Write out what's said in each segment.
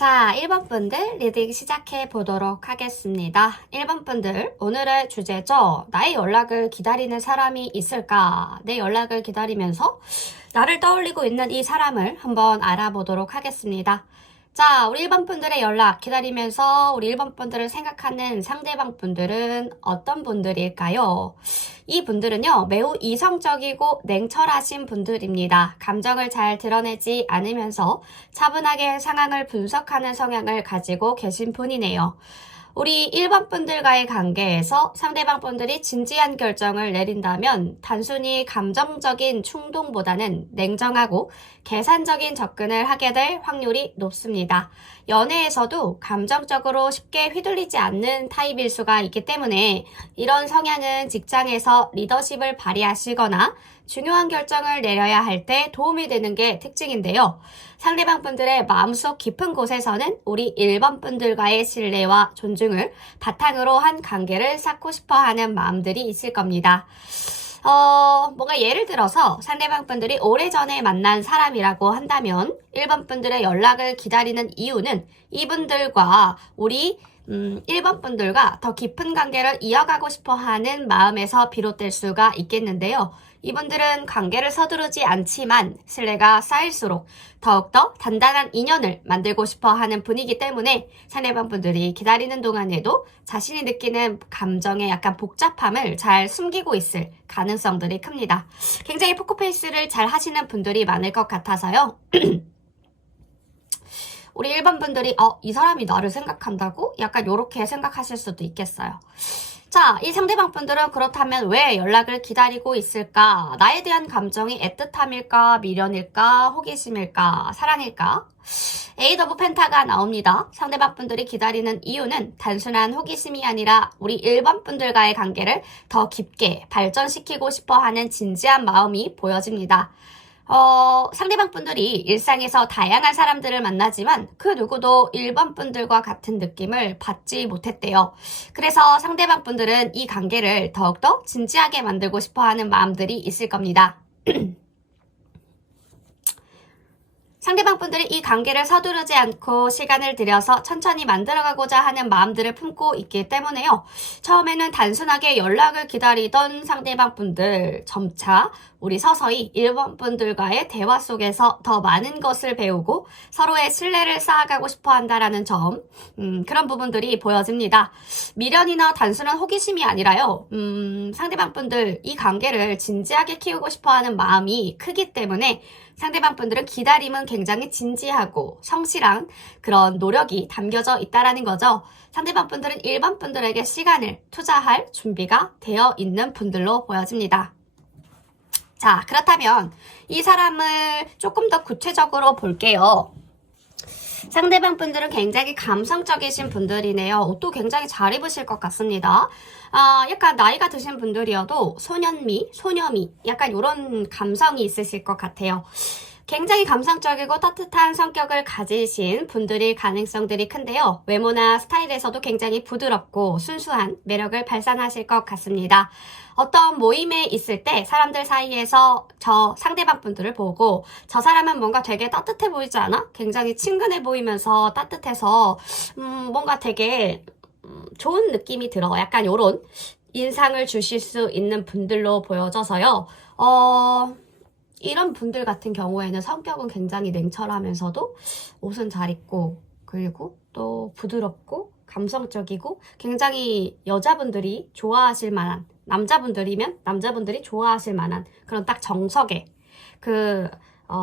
자, 1번 분들 리딩 시작해 보도록 하겠습니다. 1번 분들, 오늘의 주제죠. 나의 연락을 기다리는 사람이 있을까? 내 연락을 기다리면서 나를 떠올리고 있는 이 사람을 한번 알아보도록 하겠습니다. 자, 우리 1번 분들의 연락 기다리면서 우리 1번 분들을 생각하는 상대방 분들은 어떤 분들일까요? 이 분들은요, 매우 이성적이고 냉철하신 분들입니다. 감정을 잘 드러내지 않으면서 차분하게 상황을 분석하는 성향을 가지고 계신 분이네요. 우리 1번 분들과의 관계에서 상대방 분들이 진지한 결정을 내린다면 단순히 감정적인 충동보다는 냉정하고 계산적인 접근을 하게 될 확률이 높습니다. 연애에서도 감정적으로 쉽게 휘둘리지 않는 타입일 수가 있기 때문에 이런 성향은 직장에서 리더십을 발휘하시거나 중요한 결정을 내려야 할 때 도움이 되는 게 특징인데요. 상대방 분들의 마음속 깊은 곳에서는 우리 1번 분들과의 신뢰와 존중을 바탕으로 한 관계를 쌓고 싶어 하는 마음들이 있을 겁니다. 뭔가 예를 들어서 상대방 분들이 오래전에 만난 사람이라고 한다면 1번 분들의 연락을 기다리는 이유는 이분들과 우리 1번 분들과 더 깊은 관계를 이어가고 싶어 하는 마음에서 비롯될 수가 있겠는데요. 이분들은 관계를 서두르지 않지만 신뢰가 쌓일수록 더욱더 단단한 인연을 만들고 싶어 하는 분이기 때문에 상대방 분들이 기다리는 동안에도 자신이 느끼는 감정의 약간 복잡함을 잘 숨기고 있을 가능성들이 큽니다. 굉장히 포커페이스를 잘 하시는 분들이 많을 것 같아서요. 우리 1번 분들이 이 사람이 나를 생각한다고? 약간 이렇게 생각하실 수도 있겠어요. 자, 이 상대방 분들은 그렇다면 왜 연락을 기다리고 있을까? 나에 대한 감정이 애틋함일까? 미련일까? 호기심일까? 사랑일까? 에이드 오브 펜타가 나옵니다. 상대방 분들이 기다리는 이유는 단순한 호기심이 아니라 우리 1번 분들과의 관계를 더 깊게 발전시키고 싶어 하는 진지한 마음이 보여집니다. 상대방 분들이 일상에서 다양한 사람들을 만나지만 그 누구도 1번 분들과 같은 느낌을 받지 못했대요. 그래서 상대방 분들은 이 관계를 더욱더 진지하게 만들고 싶어 하는 마음들이 있을 겁니다. 상대방 분들이 이 관계를 서두르지 않고 시간을 들여서 천천히 만들어가고자 하는 마음들을 품고 있기 때문에요. 처음에는 단순하게 연락을 기다리던 상대방 분들 점차 우리 서서히 1번 분들과의 대화 속에서 더 많은 것을 배우고 서로의 신뢰를 쌓아가고 싶어 한다라는 점, 그런 부분들이 보여집니다. 미련이나 단순한 호기심이 아니라요. 상대방 분들 이 관계를 진지하게 키우고 싶어 하는 마음이 크기 때문에 상대방 분들은 기다림은 굉장히 진지하고 성실한 그런 노력이 담겨져 있다라는 거죠. 상대방 분들은 1번 분들에게 시간을 투자할 준비가 되어 있는 분들로 보여집니다. 자, 그렇다면 이 사람을 조금 더 구체적으로 볼게요. 상대방 분들은 굉장히 감성적이신 분들이네요. 옷도 굉장히 잘 입으실 것 같습니다. 약간 나이가 드신 분들이어도 소년미, 소녀미, 약간 이런 감성이 있으실 것 같아요. 굉장히 감성적이고 따뜻한 성격을 가지신 분들일 가능성들이 큰데요. 외모나 스타일에서도 굉장히 부드럽고 순수한 매력을 발산하실 것 같습니다. 어떤 모임에 있을 때 사람들 사이에서 저 상대방 분들을 보고 저 사람은 뭔가 되게 따뜻해 보이지 않아? 굉장히 친근해 보이면서 따뜻해서 뭔가 되게 좋은 느낌이 들어. 약간 요런 인상을 주실 수 있는 분들로 보여져서요. 이런 분들 같은 경우에는 성격은 굉장히 냉철하면서도 옷은 잘 입고 그리고 또 부드럽고 감성적이고 굉장히 여자분들이 좋아하실 만한, 남자분들이면 남자분들이 좋아하실 만한 그런 딱 정석의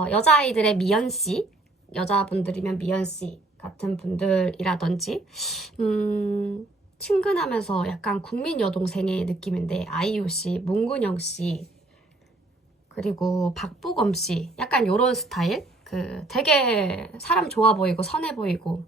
여자아이들의 미연씨, 여자분들이면 미연씨 같은 분들이라든지 친근하면서 약간 국민 여동생의 느낌인데 아이유씨, 문근영씨 그리고 박보검씨 약간 요런 스타일 되게 사람 좋아 보이고 선해 보이고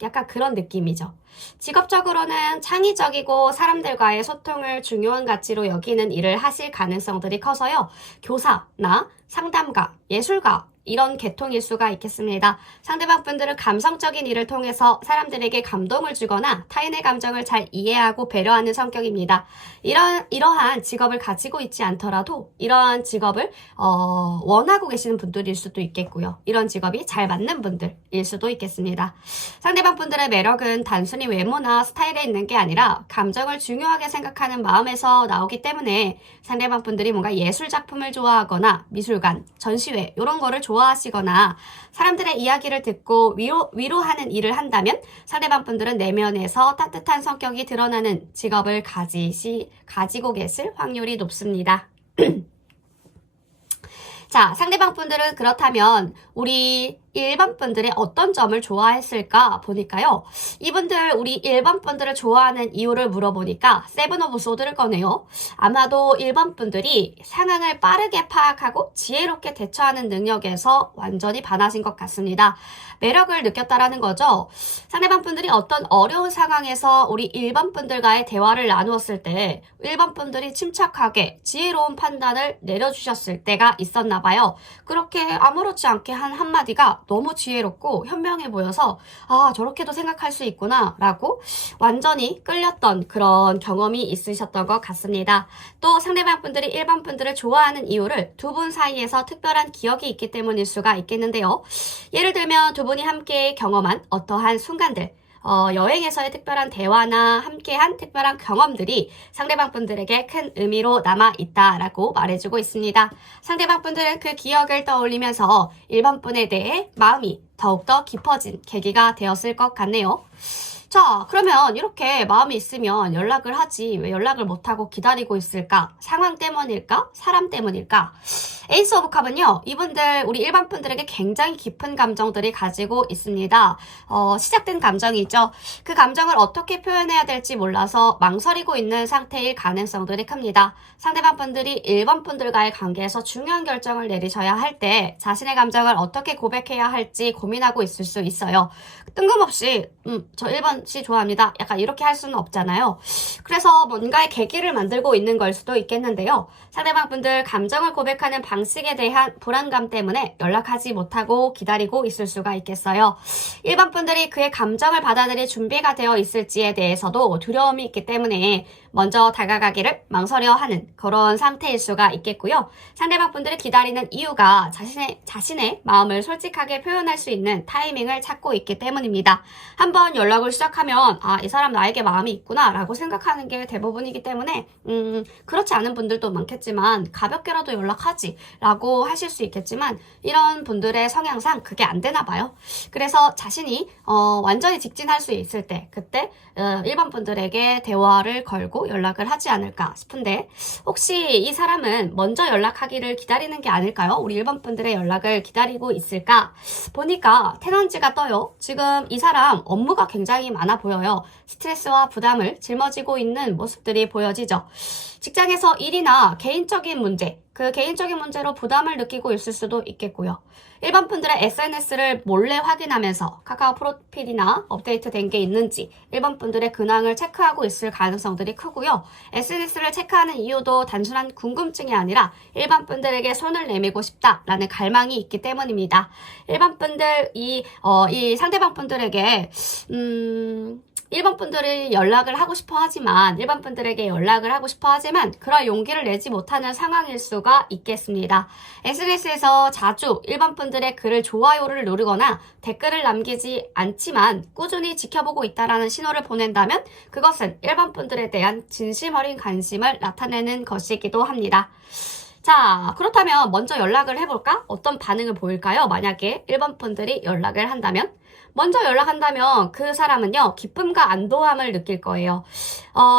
약간 그런 느낌이죠. 직업적으로는 창의적이고 사람들과의 소통을 중요한 가치로 여기는 일을 하실 가능성들이 커서요. 교사나 상담가, 예술가 이런 계통일 수가 있겠습니다. 상대방 분들은 감성적인 일을 통해서 사람들에게 감동을 주거나 타인의 감정을 잘 이해하고 배려하는 성격입니다. 이러한 직업을 가지고 있지 않더라도 이러한 직업을 원하고 계시는 분들일 수도 있겠고요. 이런 직업이 잘 맞는 분들일 수도 있겠습니다. 상대방 분들의 매력은 단순히 외모나 스타일에 있는 게 아니라 감정을 중요하게 생각하는 마음에서 나오기 때문에 상대방 분들이 뭔가 예술 작품을 좋아하거나 미술관, 전시회 이런 거를 좋아하시거나 사람들의 이야기를 듣고 위로하는 일을 한다면 상대방 분들은 내면에서 따뜻한 성격이 드러나는 직업을 가지고 계실 확률이 높습니다. 자, 상대방 분들은 그렇다면 우리 일반 분들이 어떤 점을 좋아했을까 보니까요. 이분들 우리 일반 분들을 좋아하는 이유를 물어보니까 세븐 오브 소드를 꺼내요. 아마도 일반 분들이 상황을 빠르게 파악하고 지혜롭게 대처하는 능력에서 완전히 반하신 것 같습니다. 매력을 느꼈다라는 거죠. 상대방 분들이 어떤 어려운 상황에서 우리 일반 분들과의 대화를 나누었을 때 일반 분들이 침착하게 지혜로운 판단을 내려주셨을 때가 있었나 봐요. 그렇게 아무렇지 않게 한 한마디가 너무 지혜롭고 현명해 보여서 아, 저렇게도 생각할 수 있구나 라고 완전히 끌렸던 그런 경험이 있으셨던 것 같습니다. 또 상대방 분들이 일반 분들을 좋아하는 이유를 두 분 사이에서 특별한 기억이 있기 때문일 수가 있겠는데요. 예를 들면 두 분이 함께 경험한 어떠한 순간들, 여행에서의 특별한 대화나 함께한 특별한 경험들이 상대방 분들에게 큰 의미로 남아있다라고 말해주고 있습니다. 상대방 분들은 그 기억을 떠올리면서 일반 분에 대해 마음이 더욱더 깊어진 계기가 되었을 것 같네요. 자, 그러면 이렇게 마음이 있으면 연락을 하지 왜 연락을 못하고 기다리고 있을까? 상황 때문일까? 사람 때문일까? 에이스 오브 컵은요, 이분들 우리 일반 분들에게 굉장히 깊은 감정들이 가지고 있습니다. 시작된 감정이죠. 그 감정을 어떻게 표현해야 될지 몰라서 망설이고 있는 상태일 가능성들이 큽니다. 상대방 분들이 일반 분들과의 관계에서 중요한 결정을 내리셔야 할 때 자신의 감정을 어떻게 고백해야 할지 고민하고 있을 수 있어요. 뜬금없이 저 1번 씨 좋아합니다. 약간 이렇게 할 수는 없잖아요. 그래서 뭔가의 계기를 만들고 있는 걸 수도 있겠는데요. 상대방 분들 감정을 고백하는 방식에 대한 불안감 때문에 연락하지 못하고 기다리고 있을 수가 있겠어요. 일반 분들이 그의 감정을 받아들일 준비가 되어 있을지에 대해서도 두려움이 있기 때문에 먼저 다가가기를 망설여 하는 그런 상태일 수가 있겠고요. 상대방 분들이 기다리는 이유가 자신의 마음을 솔직하게 표현할 수 있는 타이밍을 찾고 있기 때문입니다. 한번 연락을 시작하면 아, 이 사람 나에게 마음이 있구나 라고 생각하는 게 대부분이기 때문에 그렇지 않은 분들도 많겠지만 가볍게라도 연락하지 라고 하실 수 있겠지만 이런 분들의 성향상 그게 안 되나 봐요. 그래서 자신이 완전히 직진할 수 있을 때 그때 일반 분들에게 대화를 걸고 연락을 하지 않을까 싶은데 혹시 이 사람은 먼저 연락하기를 기다리는 게 아닐까요? 우리 일반 분들의 연락을 기다리고 있을까? 보니까 테넌지가 떠요. 지금 이 사람 업무가 굉장히 많아 보여요. 스트레스와 부담을 짊어지고 있는 모습들이 보여지죠. 직장에서 일이나 개인적인 문제, 그 개인적인 문제로 부담을 느끼고 있을 수도 있겠고요. 일반 분들의 SNS를 몰래 확인하면서 카카오 프로필이나 업데이트된 게 있는지 일반 분들의 근황을 체크하고 있을 가능성들이 크고요. SNS를 체크하는 이유도 단순한 궁금증이 아니라 일반 분들에게 손을 내밀고 싶다라는 갈망이 있기 때문입니다. 일반 분들, 이 상대방 분들에게 일반 분들이 연락을 하고 싶어 하지만 일반 분들에게 연락을 하고 싶어 하지만 그럴 용기를 내지 못하는 상황일 수가 있겠습니다. SNS에서 자주 일반 분들의 글을 좋아요를 누르거나 댓글을 남기지 않지만 꾸준히 지켜보고 있다라는 신호를 보낸다면 그것은 일반 분들에 대한 진심 어린 관심을 나타내는 것이기도 합니다. 자, 그렇다면 먼저 연락을 해볼까? 어떤 반응을 보일까요? 만약에 일반 분들이 연락을 한다면? 먼저 연락한다면 그 사람은요, 기쁨과 안도함을 느낄 거예요.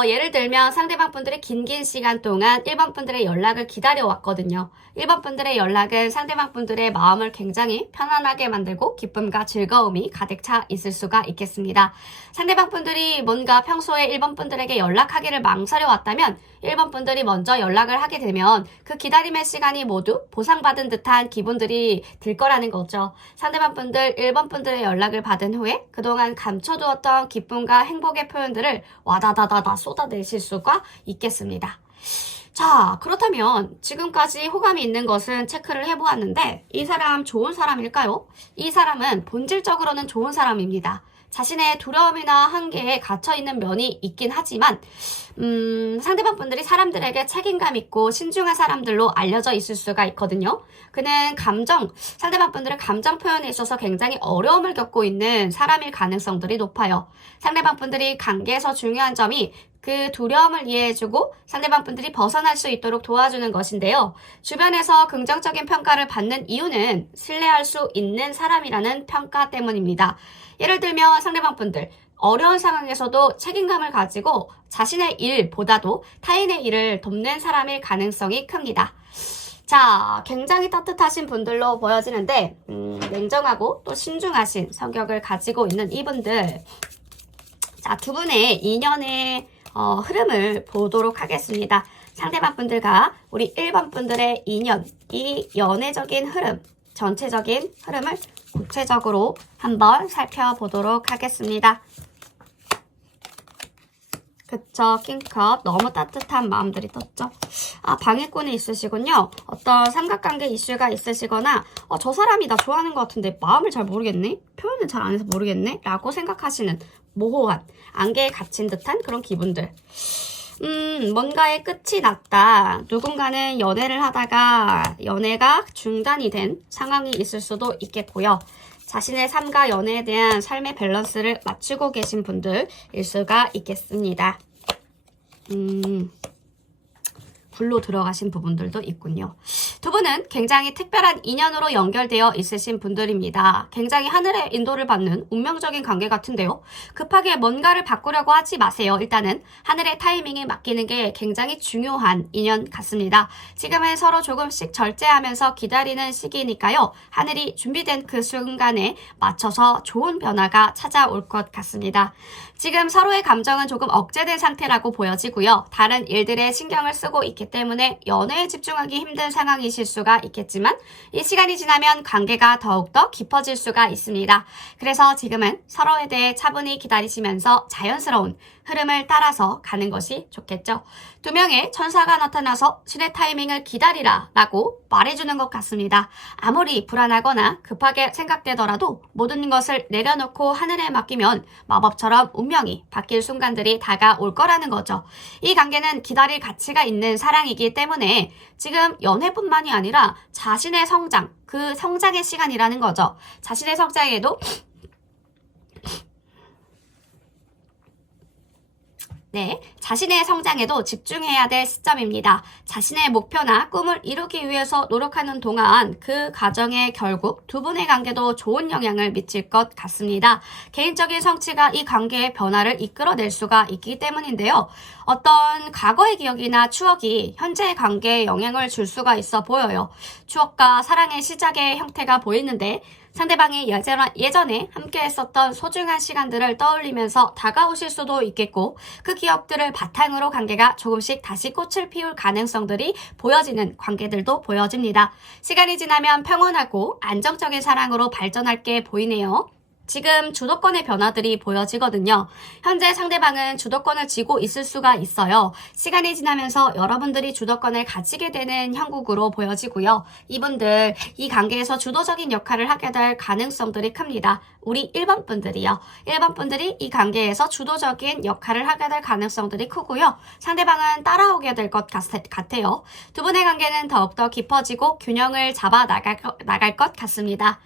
예를 들면 상대방 분들이 긴 시간 동안 일반 분들의 연락을 기다려왔거든요. 일반 분들의 연락은 상대방 분들의 마음을 굉장히 편안하게 만들고 기쁨과 즐거움이 가득 차 있을 수가 있겠습니다. 상대방 분들이 뭔가 평소에 일반 분들에게 연락하기를 망설여 왔다면 일반 분들이 먼저 연락을 하게 되면 그 기다림의 시간이 모두 보상받은 듯한 기분들이 들 거라는 거죠. 상대방 분들, 일반 분들의 연락을 받은 후에 그동안 감춰두었던 기쁨과 행복의 표현들을 와다다다다 쏟아내실 수가 있겠습니다. 자, 그렇다면 지금까지 호감이 있는 것은 체크를 해보았는데 이 사람 좋은 사람일까요? 이 사람은 본질적으로는 좋은 사람입니다. 자신의 두려움이나 한계에 갇혀있는 면이 있긴 하지만 상대방 분들이 사람들에게 책임감 있고 신중한 사람들로 알려져 있을 수가 있거든요. 그는 상대방 분들의 감정 표현에 있어서 굉장히 어려움을 겪고 있는 사람일 가능성들이 높아요. 상대방 분들이 관계에서 중요한 점이 그 두려움을 이해해주고 상대방 분들이 벗어날 수 있도록 도와주는 것인데요. 주변에서 긍정적인 평가를 받는 이유는 신뢰할 수 있는 사람이라는 평가 때문입니다. 예를 들면 상대방 분들 어려운 상황에서도 책임감을 가지고 자신의 일보다도 타인의 일을 돕는 사람일 가능성이 큽니다. 자, 굉장히 따뜻하신 분들로 보여지는데 냉정하고 또 신중하신 성격을 가지고 있는 이분들. 자, 두 분의 인연의 흐름을 보도록 하겠습니다. 상대방 분들과 우리 1번 분들의 인연, 이 연애적인 흐름, 전체적인 흐름을 구체적으로 한번 살펴보도록 하겠습니다. 그쵸, 킹컵. 너무 따뜻한 마음들이 떴죠. 아, 방해꾼이 있으시군요. 어떤 삼각관계 이슈가 있으시거나 저 사람이 나 좋아하는 것 같은데 마음을 잘 모르겠네? 표현을 잘 안 해서 모르겠네? 라고 생각하시는 모호한, 안개에 갇힌 듯한 그런 기분들. 뭔가의 끝이 났다. 누군가는 연애를 하다가 연애가 중단이 된 상황이 있을 수도 있겠고요. 자신의 삶과 연애에 대한 삶의 밸런스를 맞추고 계신 분들일 수가 있겠습니다. 불로 들어가신 부분들도 있군요. 두 분은 굉장히 특별한 인연으로 연결되어 있으신 분들입니다. 굉장히 하늘의 인도를 받는 운명적인 관계 같은데요. 급하게 뭔가를 바꾸려고 하지 마세요. 일단은 하늘의 타이밍에 맡기는 게 굉장히 중요한 인연 같습니다. 지금은 서로 조금씩 절제하면서 기다리는 시기니까요. 하늘이 준비된 그 순간에 맞춰서 좋은 변화가 찾아올 것 같습니다. 지금 서로의 감정은 조금 억제된 상태라고 보여지고요. 다른 일들에 신경을 쓰고 있기 때문에 연애에 집중하기 힘든 상황이실 수가 있겠지만 이 시간이 지나면 관계가 더욱더 깊어질 수가 있습니다. 그래서 지금은 서로에 대해 차분히 기다리시면서 자연스러운 흐름을 따라서 가는 것이 좋겠죠. 두 명의 천사가 나타나서 신의 타이밍을 기다리라 라고 말해주는 것 같습니다. 아무리 불안하거나 급하게 생각되더라도 모든 것을 내려놓고 하늘에 맡기면 마법처럼 운명이 바뀔 순간들이 다가올 거라는 거죠. 이 관계는 기다릴 가치가 있는 사랑이기 때문에 지금 연애뿐만이 아니라 자신의 성장, 그 성장의 시간이라는 거죠. 자신의 성장에도 자신의 성장에도 집중해야 될 시점입니다. 자신의 목표나 꿈을 이루기 위해서 노력하는 동안 그 과정에 결국 두 분의 관계도 좋은 영향을 미칠 것 같습니다. 개인적인 성취가 이 관계의 변화를 이끌어낼 수가 있기 때문인데요. 어떤 과거의 기억이나 추억이 현재의 관계에 영향을 줄 수가 있어 보여요. 추억과 사랑의 시작의 형태가 보이는데 상대방이 예전에 함께 했었던 소중한 시간들을 떠올리면서 다가오실 수도 있겠고 그 기억들을 바탕으로 관계가 조금씩 다시 꽃을 피울 가능성들이 보여지는 관계들도 보여집니다. 시간이 지나면 평온하고 안정적인 사랑으로 발전할 게 보이네요. 지금 주도권의 변화들이 보여지거든요. 현재 상대방은 주도권을 쥐고 있을 수가 있어요. 시간이 지나면서 여러분들이 주도권을 가지게 되는 형국으로 보여지고요. 이분들 이 관계에서 주도적인 역할을 하게 될 가능성들이 큽니다. 우리 1번 분들이요. 1번 분들이 이 관계에서 주도적인 역할을 하게 될 가능성들이 크고요. 상대방은 따라오게 될 것 같아요. 두 분의 관계는 더욱더 깊어지고 균형을 잡아 나갈 것 같습니다.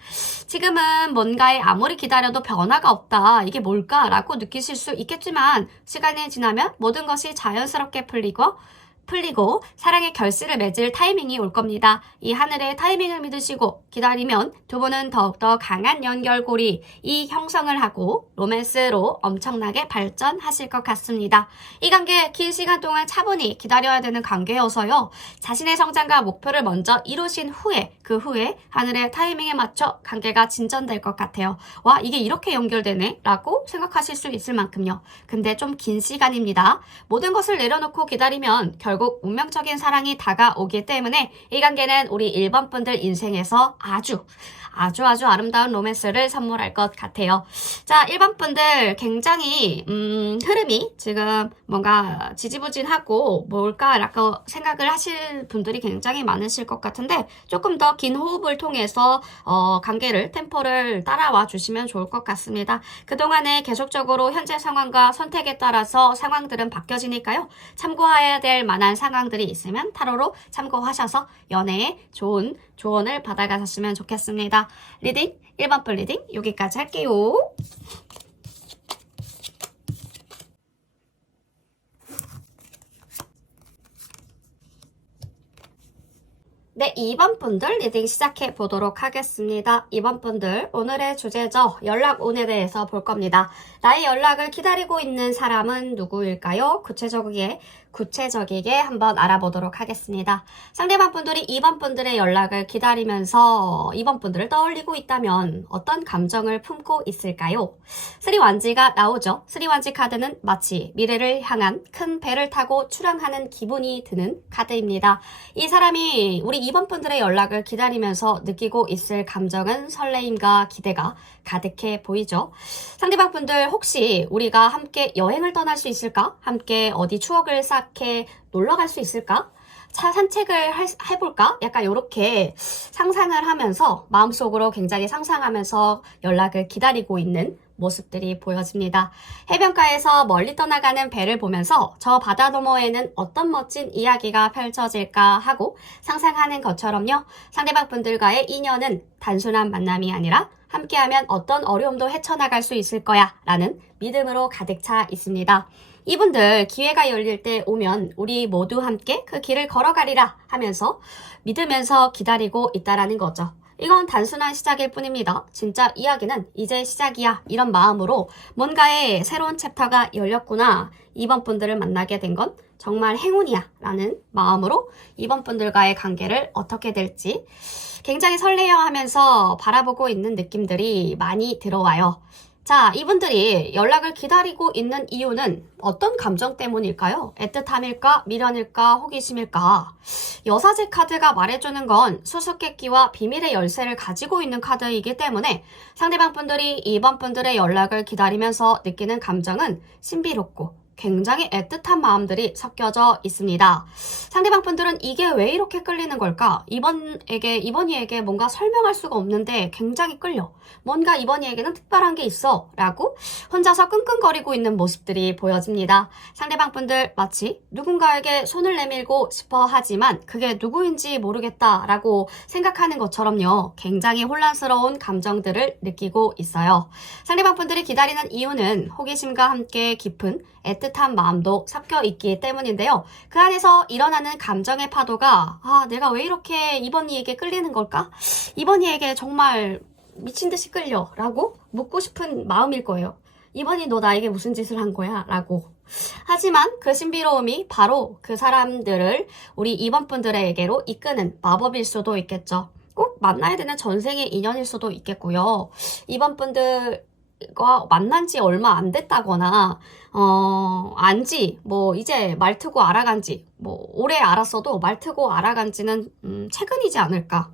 지금은 뭔가에 아무리 기다려도 변화가 없다. 이게 뭘까라고 느끼실 수 있겠지만 시간이 지나면 모든 것이 자연스럽게 풀리고 사랑의 결실을 맺을 타이밍이 올 겁니다. 이 하늘의 타이밍을 믿으시고 기다리면 두 분은 더욱더 강한 연결고리 이 형성을 하고 로맨스로 엄청나게 발전하실 것 같습니다. 이 관계 긴 시간 동안 차분히 기다려야 되는 관계여서요. 자신의 성장과 목표를 먼저 이루신 후에 그 후에 하늘의 타이밍에 맞춰 관계가 진전될 것 같아요. 와, 이게 이렇게 연결되네 라고 생각하실 수 있을 만큼요. 근데 좀 긴 시간입니다. 모든 것을 내려놓고 기다리면 결국 운명적인 사랑이 다가오기 때문에 이 관계는 우리 1번 분들 인생에서 아주 아름다운 로맨스를 선물할 것 같아요. 자, 1번 분들 굉장히 흐름이 지금 뭔가 지지부진하고 뭘까라고 생각을 하실 분들이 굉장히 많으실 것 같은데 조금 더 긴 호흡을 통해서 관계를 템포를 따라와 주시면 좋을 것 같습니다. 그동안에 계속적으로 현재 상황과 선택에 따라서 상황들은 바뀌어지니까요. 참고해야 될 만한 상황들이 있으면 타로로 참고하셔서 연애에 좋은 조언을 받아가셨으면 좋겠습니다. 리딩 1번 분 리딩 여기까지 할게요. 네, 2번 분들 리딩 시작해 보도록 하겠습니다. 2번 분들 오늘의 주제죠. 연락운에 대해서 볼 겁니다. 나의 연락을 기다리고 있는 사람은 누구일까요? 구체적이게 한번 알아보도록 하겠습니다. 상대방 분들이 2번 분들의 연락을 기다리면서 2번 분들을 떠올리고 있다면 어떤 감정을 품고 있을까요? 스리완지가 나오죠. 스리완지 카드는 마치 미래를 향한 큰 배를 타고 출항하는 기분이 드는 카드입니다. 이 사람이 우리 2번 분들의 연락을 기다리면서 느끼고 있을 감정은 설레임과 기대가 가득해 보이죠. 상대방 분들 혹시 우리가 함께 여행을 떠날 수 있을까? 함께 어디 추억을 쌓게 놀러 갈 수 있을까? 차 산책을 해볼까? 약간 이렇게 상상을 하면서 마음속으로 굉장히 상상하면서 연락을 기다리고 있는 모습들이 보여집니다. 해변가에서 멀리 떠나가는 배를 보면서 저 바다 너머에는 어떤 멋진 이야기가 펼쳐질까 하고 상상하는 것처럼요. 상대방 분들과의 인연은 단순한 만남이 아니라 함께하면 어떤 어려움도 헤쳐나갈 수 있을 거야 라는 믿음으로 가득 차 있습니다. 이분들 기회가 열릴 때 오면 우리 모두 함께 그 길을 걸어가리라 하면서 믿으면서 기다리고 있다라는 거죠. 이건 단순한 시작일 뿐입니다. 진짜 이야기는 이제 시작이야 이런 마음으로 뭔가의 새로운 챕터가 열렸구나. 2번 분들을 만나게 된 건 정말 행운이야 라는 마음으로 2번 분들과의 관계를 어떻게 될지 굉장히 설레어 하면서 바라보고 있는 느낌들이 많이 들어와요. 자, 이분들이 연락을 기다리고 있는 이유는 어떤 감정 때문일까요? 애틋함일까? 미련일까? 호기심일까? 여사제 카드가 말해주는 건 수수께끼와 비밀의 열쇠를 가지고 있는 카드이기 때문에 상대방 분들이 2번 분들의 연락을 기다리면서 느끼는 감정은 신비롭고 굉장히 애틋한 마음들이 섞여져 있습니다. 상대방 분들은 이게 왜 이렇게 끌리는 걸까? 이번이에게 뭔가 설명할 수가 없는데 굉장히 끌려. 뭔가 이번이에게는 특별한 게 있어. 라고 혼자서 끙끙거리고 있는 모습들이 보여집니다. 상대방 분들 마치 누군가에게 손을 내밀고 싶어 하지만 그게 누구인지 모르겠다 라고 생각하는 것처럼요. 굉장히 혼란스러운 감정들을 느끼고 있어요. 상대방 분들이 기다리는 이유는 호기심과 함께 깊은 애틋한 마음도 섞여 있기 때문인데요. 그 안에서 일어나는 감정의 파도가 내가 왜 이렇게 이번이에게 끌리는 걸까? 이번이에게 정말 미친 듯이 끌려 라고 묻고 싶은 마음일 거예요. 이번이 너 나에게 무슨 짓을 한 거야? 라고. 하지만 그 신비로움이 바로 그 사람들을 우리 2번 분들에게로 이끄는 마법일 수도 있겠죠. 꼭 만나야 되는 전생의 인연일 수도 있겠고요. 2번 분들 만난 지 얼마 안 됐다거나 안지 이제 말 트고 알아간 지 오래 알았어도 말 트고 알아간 지는 최근이지 않을까.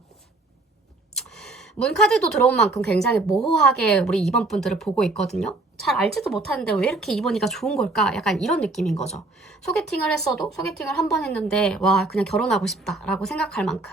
문카드도 들어온 만큼 굉장히 모호하게 우리 2번 분들을 보고 있거든요. 잘 알지도 못하는데 왜 이렇게 2번이가 좋은 걸까? 약간 이런 느낌인 거죠. 소개팅을 했어도 소개팅을 한 번 했는데 와 그냥 결혼하고 싶다 라고 생각할 만큼.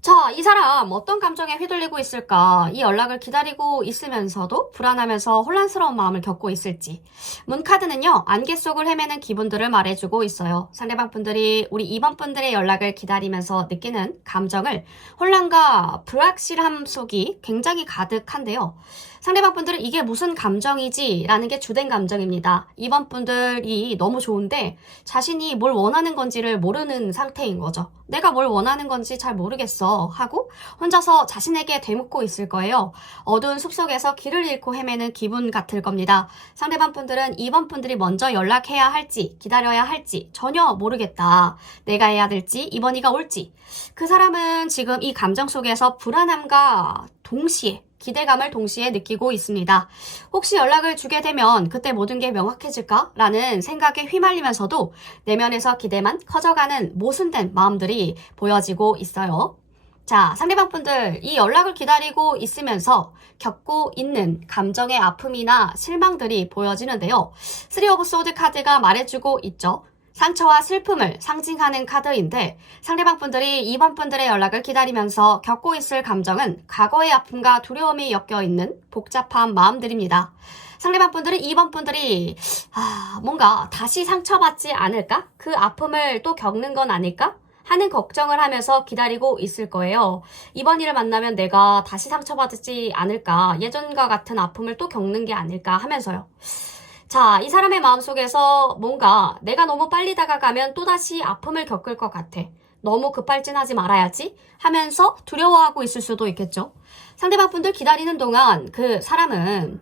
자, 이 사람 어떤 감정에 휘둘리고 있을까? 이 연락을 기다리고 있으면서도 불안하면서 혼란스러운 마음을 겪고 있을지. 문카드는요, 안개 속을 헤매는 기분들을 말해주고 있어요. 상대방 분들이 우리 2번 분들의 연락을 기다리면서 느끼는 감정을 혼란과 불확실함 속이 굉장히 가득한데요. 상대방 분들은 이게 무슨 감정이지? 라는 게 주된 감정입니다. 2번 분들이 너무 좋은데 자신이 뭘 원하는 건지를 모르는 상태인 거죠. 내가 뭘 원하는 건지 잘 모르겠어 하고 혼자서 자신에게 되묻고 있을 거예요. 어두운 숲속에서 길을 잃고 헤매는 기분 같을 겁니다. 상대방 분들은 2번 분들이 먼저 연락해야 할지 기다려야 할지 전혀 모르겠다. 내가 해야 될지 2번이가 올지. 그 사람은 지금 이 감정 속에서 불안함과 동시에 기대감을 동시에 느끼고 있습니다. 혹시 연락을 주게 되면 그때 모든 게 명확해질까? 라는 생각에 휘말리면서도 내면에서 기대만 커져가는 모순된 마음들이 보여지고 있어요. 자, 상대방분들 이 연락을 기다리고 있으면서 겪고 있는 감정의 아픔이나 실망들이 보여지는데요. 3 오브 소드 카드가 말해주고 있죠. 상처와 슬픔을 상징하는 카드인데 상대방분들이 이번 분들의 연락을 기다리면서 겪고 있을 감정은 과거의 아픔과 두려움이 엮여있는 복잡한 마음들입니다. 상대방분들은 이번 분들이 뭔가 다시 상처받지 않을까? 그 아픔을 또 겪는 건 아닐까? 하는 걱정을 하면서 기다리고 있을 거예요. 이번 일을 만나면 내가 다시 상처받지 않을까? 예전과 같은 아픔을 또 겪는 게 아닐까 하면서요. 자, 이 사람의 마음속에서 뭔가 내가 너무 빨리 다가가면 또다시 아픔을 겪을 것 같아. 너무 급발진하지 말아야지 하면서 두려워하고 있을 수도 있겠죠. 상대방 분들 기다리는 동안 그 사람은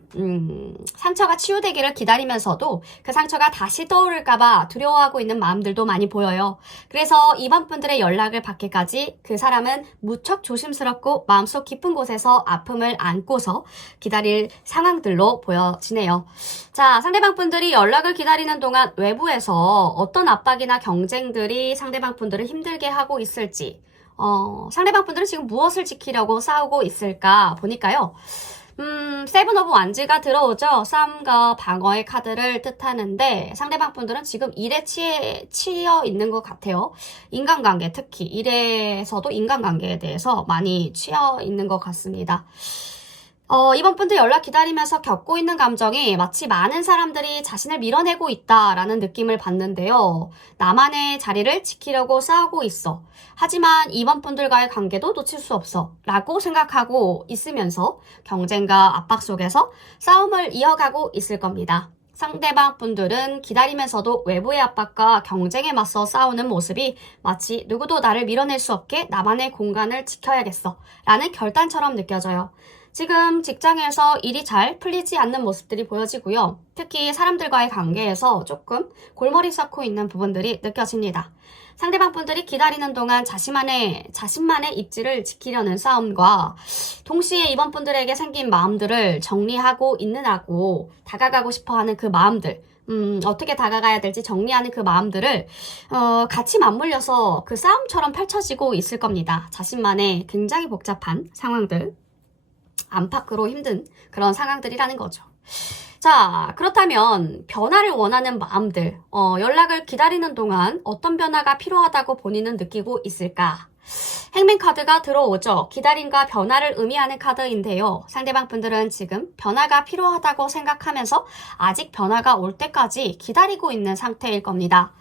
상처가 치유되기를 기다리면서도 그 상처가 다시 떠오를까봐 두려워하고 있는 마음들도 많이 보여요. 그래서 이번 분들의 연락을 받기까지 그 사람은 무척 조심스럽고 마음속 깊은 곳에서 아픔을 안고서 기다릴 상황들로 보여지네요. 자, 상대방 분들이 연락을 기다리는 동안 외부에서 어떤 압박이나 경쟁들이 상대방 분들을 힘들게 하고 있을지 상대방 분들은 지금 무엇을 지키려고 싸우고 있을까 보니까요. 세븐 오브 완즈가 들어오죠. 싸움과 방어의 카드를 뜻하는데 상대방 분들은 지금 일에 치여 있는 것 같아요. 인간관계, 특히 일에서도 인간관계에 대해서 많이 치여 있는 것 같습니다. 이번 분들 연락 기다리면서 겪고 있는 감정이 마치 많은 사람들이 자신을 밀어내고 있다라는 느낌을 받는데요. 나만의 자리를 지키려고 싸우고 있어. 하지만 이번 분들과의 관계도 놓칠 수 없어. 라고 생각하고 있으면서 경쟁과 압박 속에서 싸움을 이어가고 있을 겁니다. 상대방 분들은 기다리면서도 외부의 압박과 경쟁에 맞서 싸우는 모습이 마치 누구도 나를 밀어낼 수 없게 나만의 공간을 지켜야겠어. 라는 결단처럼 느껴져요. 지금 직장에서 일이 잘 풀리지 않는 모습들이 보여지고요. 특히 사람들과의 관계에서 조금 골머리 썩고 있는 부분들이 느껴집니다. 상대방 분들이 기다리는 동안 자신만의 입지를 지키려는 싸움과 동시에 이번 분들에게 생긴 마음들을 정리하고 있느라고 다가가고 싶어하는 그 마음들, 어떻게 다가가야 될지 정리하는 그 마음들을 같이 맞물려서 그 싸움처럼 펼쳐지고 있을 겁니다. 자신만의 굉장히 복잡한 상황들. 안팎으로 힘든 그런 상황들이라는 거죠. 자, 그렇다면 변화를 원하는 마음들, 연락을 기다리는 동안 어떤 변화가 필요하다고 본인은 느끼고 있을까? 행맨 카드가 들어오죠. 기다림과 변화를 의미하는 카드인데요. 상대방 분들은 지금 변화가 필요하다고 생각하면서 아직 변화가 올 때까지 기다리고 있는 상태일 겁니다.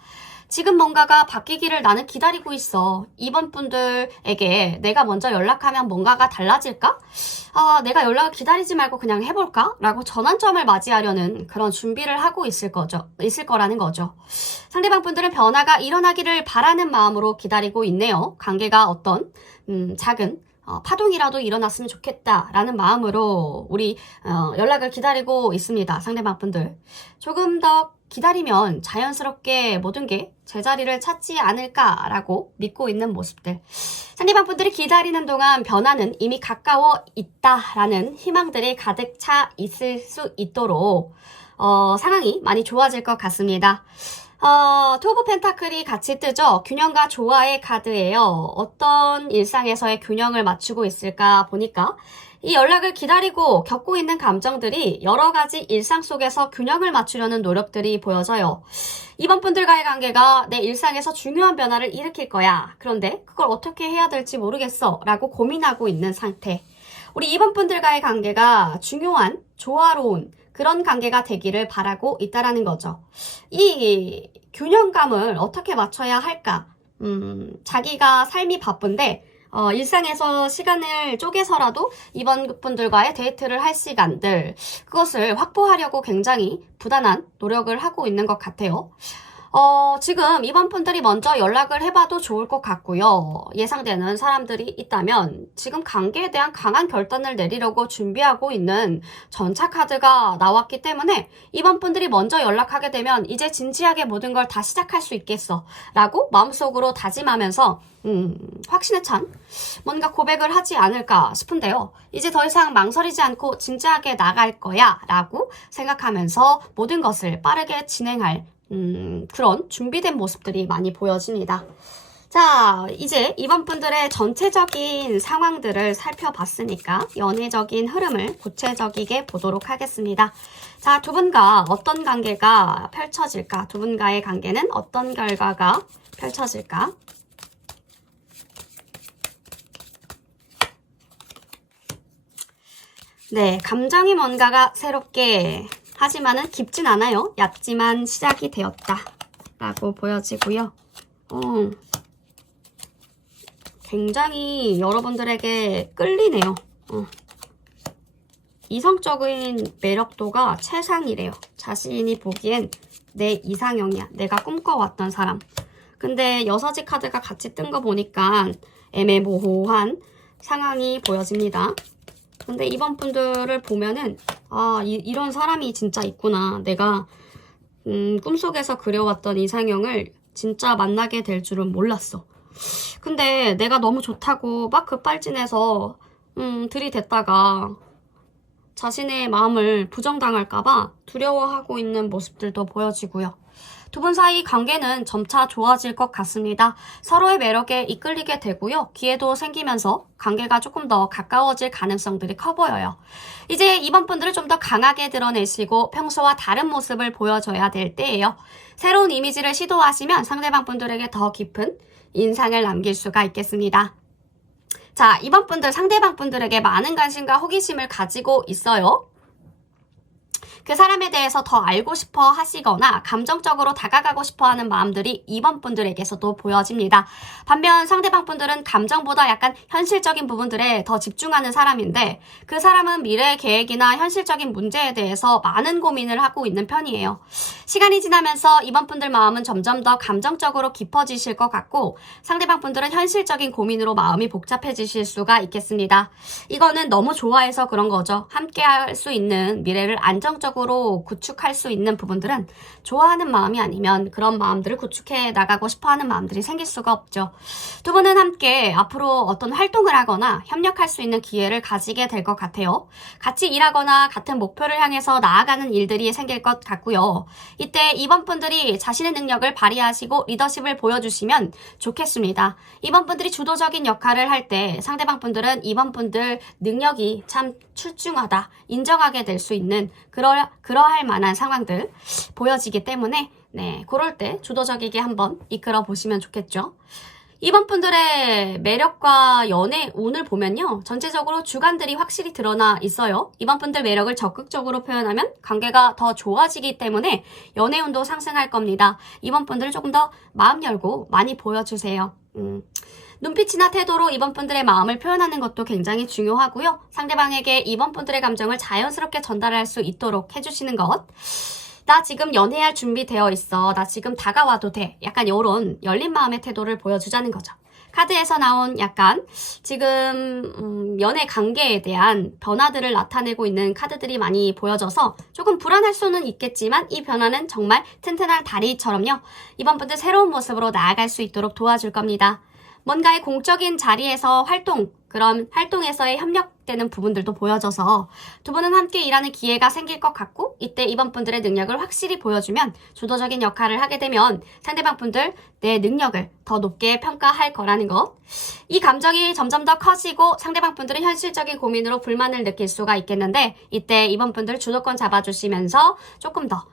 지금 뭔가가 바뀌기를 나는 기다리고 있어. 이번 분들에게 내가 먼저 연락하면 뭔가가 달라질까? 내가 연락을 기다리지 말고 그냥 해볼까? 라고 전환점을 맞이하려는 그런 준비를 하고 있을 거라는 거죠. 상대방 분들은 변화가 일어나기를 바라는 마음으로 기다리고 있네요. 관계가 어떤 작은 파동이라도 일어났으면 좋겠다라는 마음으로 우리 연락을 기다리고 있습니다. 상대방 분들. 조금 더 기다리면 자연스럽게 모든 게 제자리를 찾지 않을까라고 믿고 있는 모습들. 상대방 분들이 기다리는 동안 변화는 이미 가까워 있다라는 희망들이 가득 차 있을 수 있도록 상황이 많이 좋아질 것 같습니다. 투 오브 펜타클이 같이 뜨죠. 균형과 조화의 카드예요. 어떤 일상에서의 균형을 맞추고 있을까 보니까 이 연락을 기다리고 겪고 있는 감정들이 여러 가지 일상 속에서 균형을 맞추려는 노력들이 보여져요. 이번 분들과의 관계가 내 일상에서 중요한 변화를 일으킬 거야. 그런데 그걸 어떻게 해야 될지 모르겠어. 라고 고민하고 있는 상태. 우리 이번 분들과의 관계가 중요한, 조화로운 그런 관계가 되기를 바라고 있다라는 거죠. 이 균형감을 어떻게 맞춰야 할까? 자기가 삶이 바쁜데 일상에서 시간을 쪼개서라도 이번 분들과의 데이트를 할 시간들, 그것을 확보하려고 굉장히 부단한 노력을 하고 있는 것 같아요. 지금 이번 분들이 먼저 연락을 해봐도 좋을 것 같고요. 예상되는 사람들이 있다면 지금 관계에 대한 강한 결단을 내리려고 준비하고 있는 전차 카드가 나왔기 때문에 이번 분들이 먼저 연락하게 되면 이제 진지하게 모든 걸 다 시작할 수 있겠어 라고 마음속으로 다짐하면서 확신에 찬 뭔가 고백을 하지 않을까 싶은데요. 이제 더 이상 망설이지 않고 진지하게 나갈 거야 라고 생각하면서 모든 것을 빠르게 진행할 그런 준비된 모습들이 많이 보여집니다. 자, 이제 이번 분들의 전체적인 상황들을 살펴봤으니까 연애적인 흐름을 구체적이게 보도록 하겠습니다. 자, 두 분과 어떤 관계가 펼쳐질까? 두 분과의 관계는 어떤 결과가 펼쳐질까? 네, 감정이 뭔가가 새롭게 하지만은 깊진 않아요. 얕지만 시작이 되었다 라고 보여지고요. 굉장히 여러분들에게 끌리네요. 이성적인 매력도가 최상이래요. 자신이 보기엔 내 이상형이야. 내가 꿈꿔왔던 사람. 근데 6지 카드가 같이 뜬 거 보니까 애매모호한 상황이 보여집니다. 근데 이번 분들을 보면은 이런 사람이 진짜 있구나. 내가 꿈속에서 그려왔던 이상형을 진짜 만나게 될 줄은 몰랐어. 근데 내가 너무 좋다고 막 급발진해서 들이댔다가 자신의 마음을 부정당할까봐 두려워하고 있는 모습들도 보여지고요. 두 분 사이 관계는 점차 좋아질 것 같습니다. 서로의 매력에 이끌리게 되고요. 기회도 생기면서 관계가 조금 더 가까워질 가능성들이 커 보여요. 이제 이번 분들을 좀 더 강하게 드러내시고 평소와 다른 모습을 보여줘야 될 때예요. 새로운 이미지를 시도하시면 상대방 분들에게 더 깊은 인상을 남길 수가 있겠습니다. 자, 이번 분들 상대방 분들에게 많은 관심과 호기심을 가지고 있어요. 그 사람에 대해서 더 알고 싶어 하시거나 감정적으로 다가가고 싶어 하는 마음들이 이번 분들에게서도 보여집니다. 반면 상대방 분들은 감정보다 약간 현실적인 부분들에 더 집중하는 사람인데 그 사람은 미래 계획이나 현실적인 문제에 대해서 많은 고민을 하고 있는 편이에요. 시간이 지나면서 이번 분들 마음은 점점 더 감정적으로 깊어지실 것 같고 상대방 분들은 현실적인 고민으로 마음이 복잡해지실 수가 있겠습니다. 이거는 너무 좋아해서 그런 거죠. 함께 할 수 있는 미래를 안정적으로 구축할 수 있는 부분들은 좋아하는 마음이 아니면 그런 마음들을 구축해 나가고 싶어하는 마음들이 생길 수가 없죠. 두 분은 함께 앞으로 어떤 활동을 하거나 협력할 수 있는 기회를 가지게 될 것 같아요. 같이 일하거나 같은 목표를 향해서 나아가는 일들이 생길 것 같고요. 이때 이번 분들이 자신의 능력을 발휘하시고 리더십을 보여주시면 좋겠습니다. 이번 분들이 주도적인 역할을 할 때 상대방 분들은 이번 분들 능력이 참 출중하다 인정하게 될 수 있는 그러할 만한 상황들 보여지기 때문에 그럴 때 주도적이게 한번 이끌어 보시면 좋겠죠. 이번 분들의 매력과 연애 운을 보면요. 전체적으로 주관들이 확실히 드러나 있어요. 이번 분들 매력을 적극적으로 표현하면 관계가 더 좋아지기 때문에 연애 운도 상승할 겁니다. 이번 분들을 조금 더 마음 열고 많이 보여주세요. 눈빛이나 태도로 이번 분들의 마음을 표현하는 것도 굉장히 중요하고요. 상대방에게 이번 분들의 감정을 자연스럽게 전달할 수 있도록 해주시는 것. 나 지금 연애할 준비 되어 있어. 나 지금 다가와도 돼. 약간 이런 열린 마음의 태도를 보여주자는 거죠. 카드에서 나온 약간 지금 연애 관계에 대한 변화들을 나타내고 있는 카드들이 많이 보여져서 조금 불안할 수는 있겠지만 이 변화는 정말 튼튼한 다리처럼요. 이번 분들 새로운 모습으로 나아갈 수 있도록 도와줄 겁니다. 뭔가의 공적인 자리에서 그런 활동에서의 협력되는 부분들도 보여져서 두 분은 함께 일하는 기회가 생길 것 같고 이때 이번 분들의 능력을 확실히 보여주면 주도적인 역할을 하게 되면 상대방 분들 내 능력을 더 높게 평가할 거라는 것. 이 감정이 점점 더 커지고 상대방 분들은 현실적인 고민으로 불만을 느낄 수가 있겠는데 이때 이번 분들 주도권 잡아주시면서 조금 더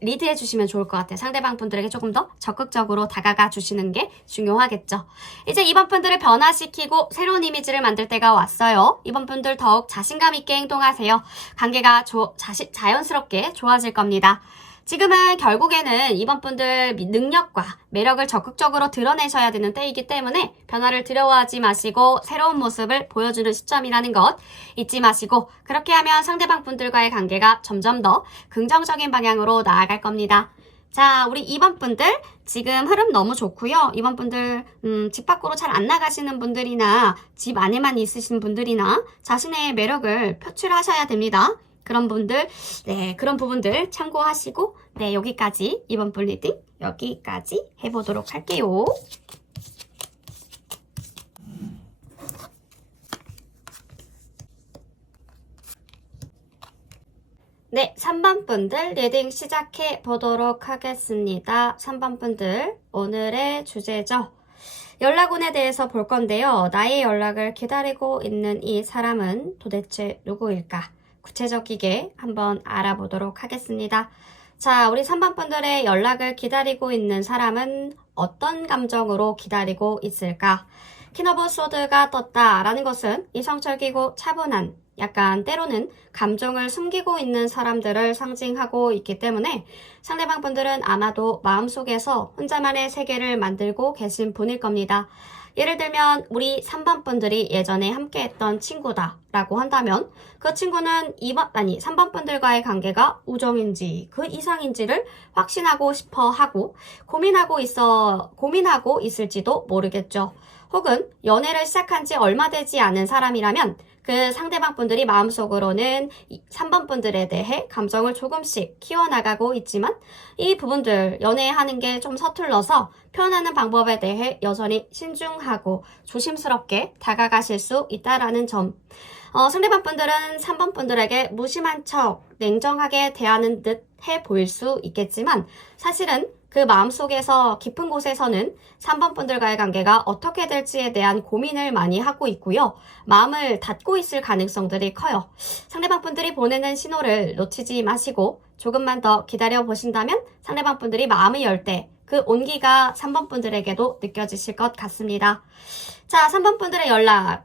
리드해 주시면 좋을 것 같아요. 상대방 분들에게 조금 더 적극적으로 다가가 주시는 게 중요하겠죠. 이제 이번 분들을 변화시키고 새로운 이미지를 만들 때가 왔어요. 이번 분들 더욱 자신감 있게 행동하세요. 관계가 자연스럽게 좋아질 겁니다. 지금은 결국에는 이번 분들 능력과 매력을 적극적으로 드러내셔야 되는 때이기 때문에 변화를 두려워하지 마시고 새로운 모습을 보여주는 시점이라는 것 잊지 마시고 그렇게 하면 상대방 분들과의 관계가 점점 더 긍정적인 방향으로 나아갈 겁니다. 자, 우리 이번 분들 지금 흐름 너무 좋고요. 이번 분들 집 밖으로 잘 안 나가시는 분들이나 집 안에만 있으신 분들이나 자신의 매력을 표출하셔야 됩니다. 그런 부분들 참고하시고 여기까지 이번 분 리딩 여기까지 해보도록 할게요. 네, 3번 분들 리딩 시작해 보도록 하겠습니다. 3번 분들, 오늘의 주제죠. 연락운에 대해서 볼 건데요. 나의 연락을 기다리고 있는 이 사람은 도대체 누구일까? 구체적이게 한번 알아보도록 하겠습니다. 자, 우리 3번 분들의 연락을 기다리고 있는 사람은 어떤 감정으로 기다리고 있을까? 퀸 오브 소드가 떴다라는 것은 이성적이고 차분한, 약간 때로는 감정을 숨기고 있는 사람들을 상징하고 있기 때문에 상대방 분들은 아마도 마음속에서 혼자만의 세계를 만들고 계신 분일 겁니다. 예를 들면 우리 3번 분들이 예전에 함께 했던 친구다 라고 한다면 그 친구는 3번 분들과의 관계가 우정인지 그 이상인지를 확신하고 싶어 하고 고민하고 있을지도 모르겠죠. 혹은 연애를 시작한 지 얼마 되지 않은 사람이라면 그 상대방 분들이 마음속으로는 3번 분들에 대해 감정을 조금씩 키워나가고 있지만 이 부분들 연애하는 게 좀 서툴러서 표현하는 방법에 대해 여전히 신중하고 조심스럽게 다가가실 수 있다라는 점. 상대방 분들은 3번 분들에게 무심한 척 냉정하게 대하는 듯 해 보일 수 있겠지만 사실은 그 마음속에서 깊은 곳에서는 3번 분들과의 관계가 어떻게 될지에 대한 고민을 많이 하고 있고요. 마음을 닫고 있을 가능성들이 커요. 상대방 분들이 보내는 신호를 놓치지 마시고 조금만 더 기다려 보신다면 상대방 분들이 마음을 열 때 그 온기가 3번 분들에게도 느껴지실 것 같습니다. 자, 3번 분들의 연락.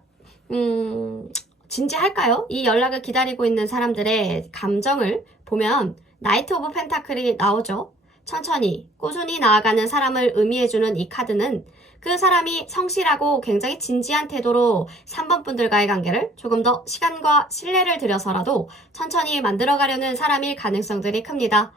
진지할까요? 이 연락을 기다리고 있는 사람들의 감정을 보면 나이트 오브 펜타클이 나오죠. 천천히 꾸준히 나아가는 사람을 의미해주는 이 카드는 그 사람이 성실하고 굉장히 진지한 태도로 3번 분들과의 관계를 조금 더 시간과 신뢰를 들여서라도 천천히 만들어가려는 사람일 가능성들이 큽니다.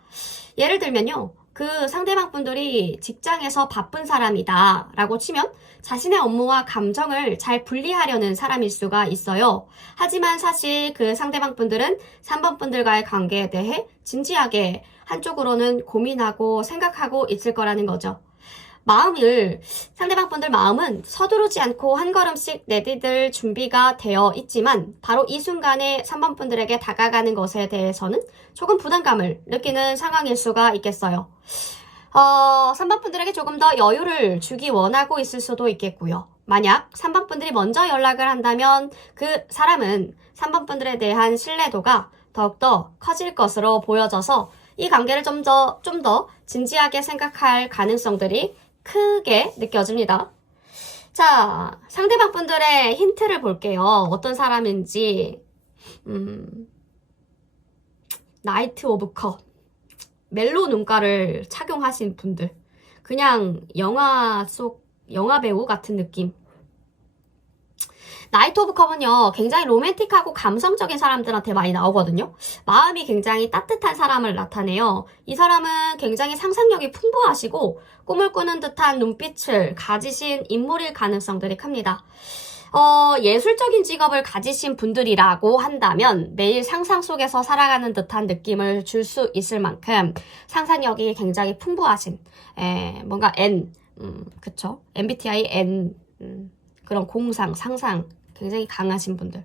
예를 들면요. 그 상대방 분들이 직장에서 바쁜 사람이다 라고 치면 자신의 업무와 감정을 잘 분리하려는 사람일 수가 있어요. 하지만 사실 그 상대방 분들은 3번 분들과의 관계에 대해 진지하게 한쪽으로는 고민하고 생각하고 있을 거라는 거죠. 상대방 분들 마음은 서두르지 않고 한 걸음씩 내디딜 준비가 되어 있지만 바로 이 순간에 3번 분들에게 다가가는 것에 대해서는 조금 부담감을 느끼는 상황일 수가 있겠어요. 3번 분들에게 조금 더 여유를 주기 원하고 있을 수도 있겠고요. 만약 3번 분들이 먼저 연락을 한다면 그 사람은 3번 분들에 대한 신뢰도가 더욱더 커질 것으로 보여져서 이 관계를 좀 더 진지하게 생각할 가능성들이 크게 느껴집니다. 자, 상대방 분들의 힌트를 볼게요. 어떤 사람인지. 나이트 오브 컵. 멜로 눈가를 착용하신 분들. 그냥 영화 배우 같은 느낌. 나이트 오브 컵은요, 굉장히 로맨틱하고 감성적인 사람들한테 많이 나오거든요. 마음이 굉장히 따뜻한 사람을 나타내요. 이 사람은 굉장히 상상력이 풍부하시고 꿈을 꾸는 듯한 눈빛을 가지신 인물일 가능성들이 큽니다. 예술적인 직업을 가지신 분들이라고 한다면 매일 상상 속에서 살아가는 듯한 느낌을 줄 수 있을 만큼 상상력이 굉장히 풍부하신, 뭔가 그쵸? MBTI N, 그런 공상, 상상 굉장히 강하신 분들.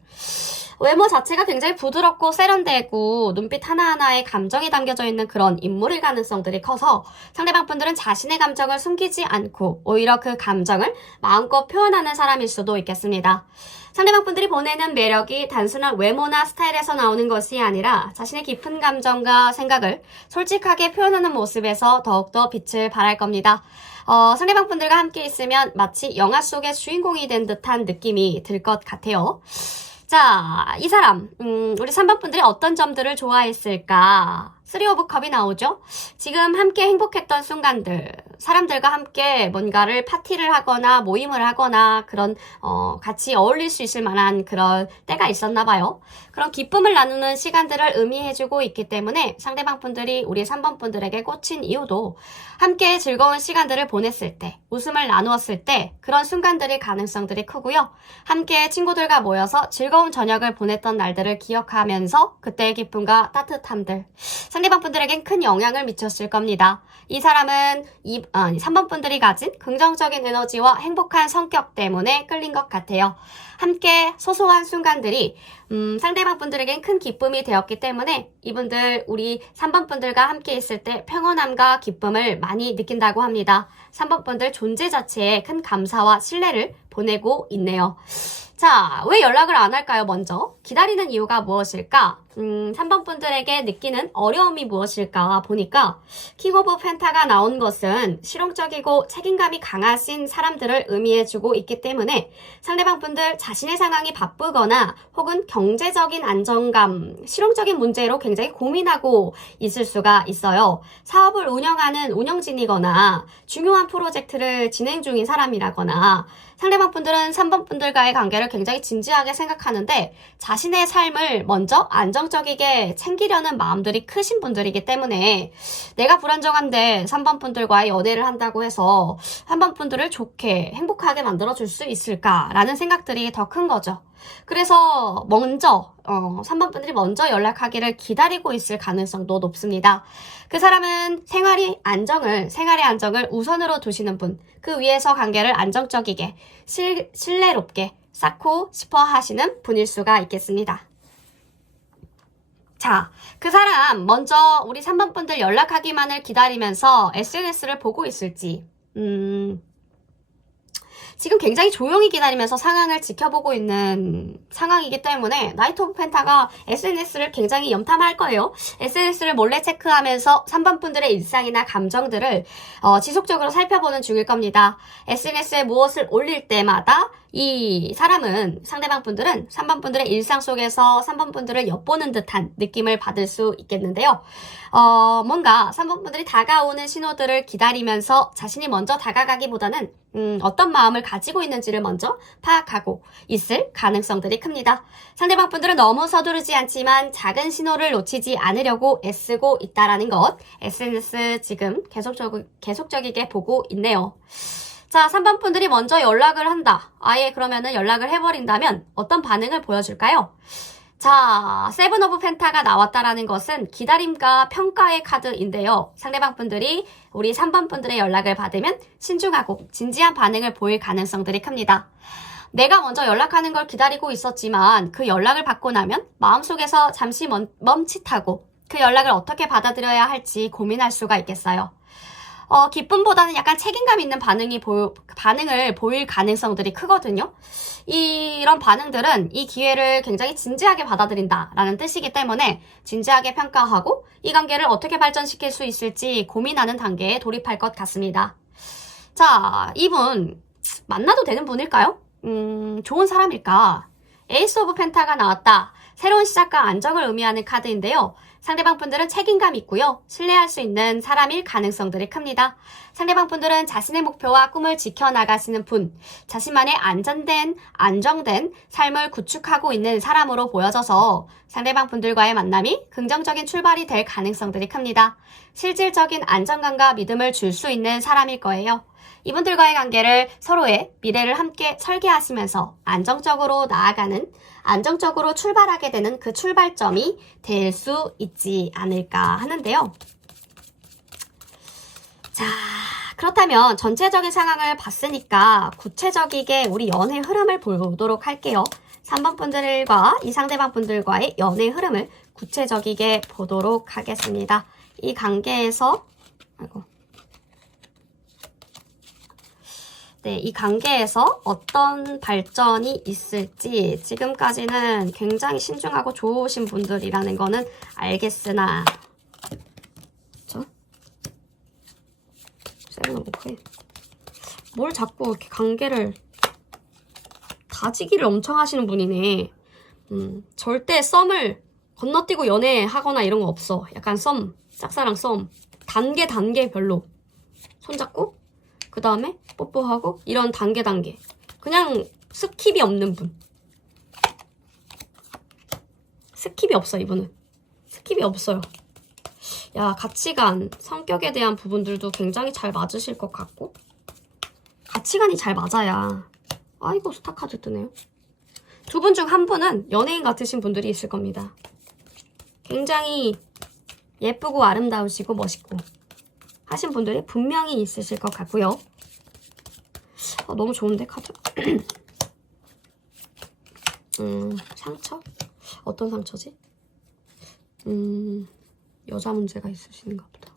외모 자체가 굉장히 부드럽고 세련되고 눈빛 하나하나에 감정이 담겨져 있는 그런 인물일 가능성들이 커서 상대방 분들은 자신의 감정을 숨기지 않고 오히려 그 감정을 마음껏 표현하는 사람일 수도 있겠습니다. 상대방 분들이 보내는 매력이 단순한 외모나 스타일에서 나오는 것이 아니라 자신의 깊은 감정과 생각을 솔직하게 표현하는 모습에서 더욱더 빛을 발할 겁니다. 상대방 분들과 함께 있으면 마치 영화 속의 주인공이 된 듯한 느낌이 들 것 같아요. 자, 이 사람, 우리 3번 분들이 어떤 점들을 좋아했을까? 3 오브 컵이 나오죠? 지금 함께 행복했던 순간들, 사람들과 함께 뭔가를 파티를 하거나 모임을 하거나 그런 같이 어울릴 수 있을 만한 그런 때가 있었나 봐요. 그런 기쁨을 나누는 시간들을 의미해주고 있기 때문에 상대방 분들이 우리 3번 분들에게 꽂힌 이유도 함께 즐거운 시간들을 보냈을 때, 웃음을 나누었을 때 그런 순간들의 가능성들이 크고요. 함께 친구들과 모여서 즐거운 저녁을 보냈던 날들을 기억하면서 그때의 기쁨과 따뜻함들, 상대방 분들에겐 큰 영향을 미쳤을 겁니다. 이 사람은 3번 분들이 가진 긍정적인 에너지와 행복한 성격 때문에 끌린 것 같아요. 함께 소소한 순간들이 상대방 분들에겐 큰 기쁨이 되었기 때문에 이분들 우리 3번 분들과 함께 있을 때 평온함과 기쁨을 많이 느낀다고 합니다. 3번 분들 존재 자체에 큰 감사와 신뢰를 보내고 있네요. 자, 왜 연락을 안 할까요? 먼저 기다리는 이유가 무엇일까? 3번 분들에게 느끼는 어려움이 무엇일까 보니까 킹 오브 펜타가 나온 것은 실용적이고 책임감이 강하신 사람들을 의미해주고 있기 때문에 상대방 분들 자신의 상황이 바쁘거나 혹은 경제적인 안정감, 실용적인 문제로 굉장히 고민하고 있을 수가 있어요. 사업을 운영하는 운영진이거나 중요한 프로젝트를 진행 중인 사람이라거나 상대방 분들은 3번 분들과의 관계를 굉장히 진지하게 생각하는데 자신의 삶을 먼저 안정적이게 챙기려는 마음들이 크신 분들이기 때문에 내가 불안정한데 3번 분들과의 연애를 한다고 해서 3번 분들을 좋게 행복하게 만들어줄 수 있을까라는 생각들이 더 큰 거죠. 그래서 먼저 3번 분들이 먼저 연락하기를 기다리고 있을 가능성도 높습니다. 그 사람은 생활의 안정을 우선으로 두시는 분, 그 위에서 관계를 안정적이게 신뢰롭게 쌓고 싶어 하시는 분일 수가 있겠습니다. 자, 그 사람 먼저 우리 3번 분들 연락하기만을 기다리면서 SNS를 보고 있을지 지금 굉장히 조용히 기다리면서 상황을 지켜보고 있는 상황이기 때문에 나이트 오브 펜타가 SNS를 굉장히 염탐할 거예요. SNS를 몰래 체크하면서 3번 분들의 일상이나 감정들을 지속적으로 살펴보는 중일 겁니다. SNS에 무엇을 올릴 때마다 이 사람은 상대방 분들은 3번 분들의 일상 속에서 3번 분들을 엿보는 듯한 느낌을 받을 수 있겠는데요. 뭔가 3번 분들이 다가오는 신호들을 기다리면서 자신이 먼저 다가가기보다는 어떤 마음을 가지고 있는지를 먼저 파악하고 있을 가능성들이 큽니다. 상대방 분들은 너무 서두르지 않지만 작은 신호를 놓치지 않으려고 애쓰고 있다라는 것, SNS 지금 계속적이게 보고 있네요. 자, 3번 분들이 먼저 연락을 한다. 아예 그러면은 연락을 해버린다면 어떤 반응을 보여줄까요? 자, 세븐 오브 펜타가 나왔다라는 것은 기다림과 평가의 카드인데요. 상대방 분들이 우리 3번 분들의 연락을 받으면 신중하고 진지한 반응을 보일 가능성들이 큽니다. 내가 먼저 연락하는 걸 기다리고 있었지만 그 연락을 받고 나면 마음속에서 잠시 멈칫하고 그 연락을 어떻게 받아들여야 할지 고민할 수가 있겠어요. 기쁨보다는 약간 책임감 있는 반응을 보일 가능성들이 크거든요. 이런 반응들은 이 기회를 굉장히 진지하게 받아들인다라는 뜻이기 때문에 진지하게 평가하고 이 관계를 어떻게 발전시킬 수 있을지 고민하는 단계에 돌입할 것 같습니다. 자, 이분 만나도 되는 분일까요? 좋은 사람일까? 에이스 오브 펜타가 나왔다. 새로운 시작과 안정을 의미하는 카드인데요. 상대방 분들은 책임감 있고요. 신뢰할 수 있는 사람일 가능성들이 큽니다. 상대방 분들은 자신의 목표와 꿈을 지켜나가시는 분, 자신만의 안정된 삶을 구축하고 있는 사람으로 보여져서 상대방 분들과의 만남이 긍정적인 출발이 될 가능성들이 큽니다. 실질적인 안정감과 믿음을 줄 수 있는 사람일 거예요. 이분들과의 관계를 서로의 미래를 함께 설계하시면서 안정적으로 출발하게 되는 그 출발점이 될 수 있지 않을까 하는데요. 자, 그렇다면 전체적인 상황을 봤으니까 구체적이게 우리 연애 흐름을 보도록 할게요. 3번 분들과 이 상대방 분들과의 연애 흐름을 구체적이게 보도록 하겠습니다. 이 관계에서 이 관계에서 어떤 발전이 있을지 지금까지는 굉장히 신중하고 좋으신 분들이라는 거는 알겠으나 그쵸? 세븐 오브 쿠인 뭘 자꾸 이렇게 관계를 다지기를 엄청 하시는 분이네. 절대 썸을 건너뛰고 연애하거나 이런 거 없어. 약간 짝사랑 썸 단계 별로 손잡고 그 다음에 뽀뽀하고 이런 단계 그냥 스킵이 없는 분. 스킵이 없어. 이분은 스킵이 없어요. 야, 가치관, 성격에 대한 부분들도 굉장히 잘 맞으실 것 같고 가치관이 잘 맞아야 아이고 스타카드 뜨네요. 두 분 중 한 분은 연예인 같으신 분들이 있을 겁니다. 굉장히 예쁘고 아름다우시고 멋있고 하신 분들이 분명히 있으실 것 같고요. 너무 좋은데 카드. 상처? 어떤 상처지? 여자 문제가 있으신가 보다.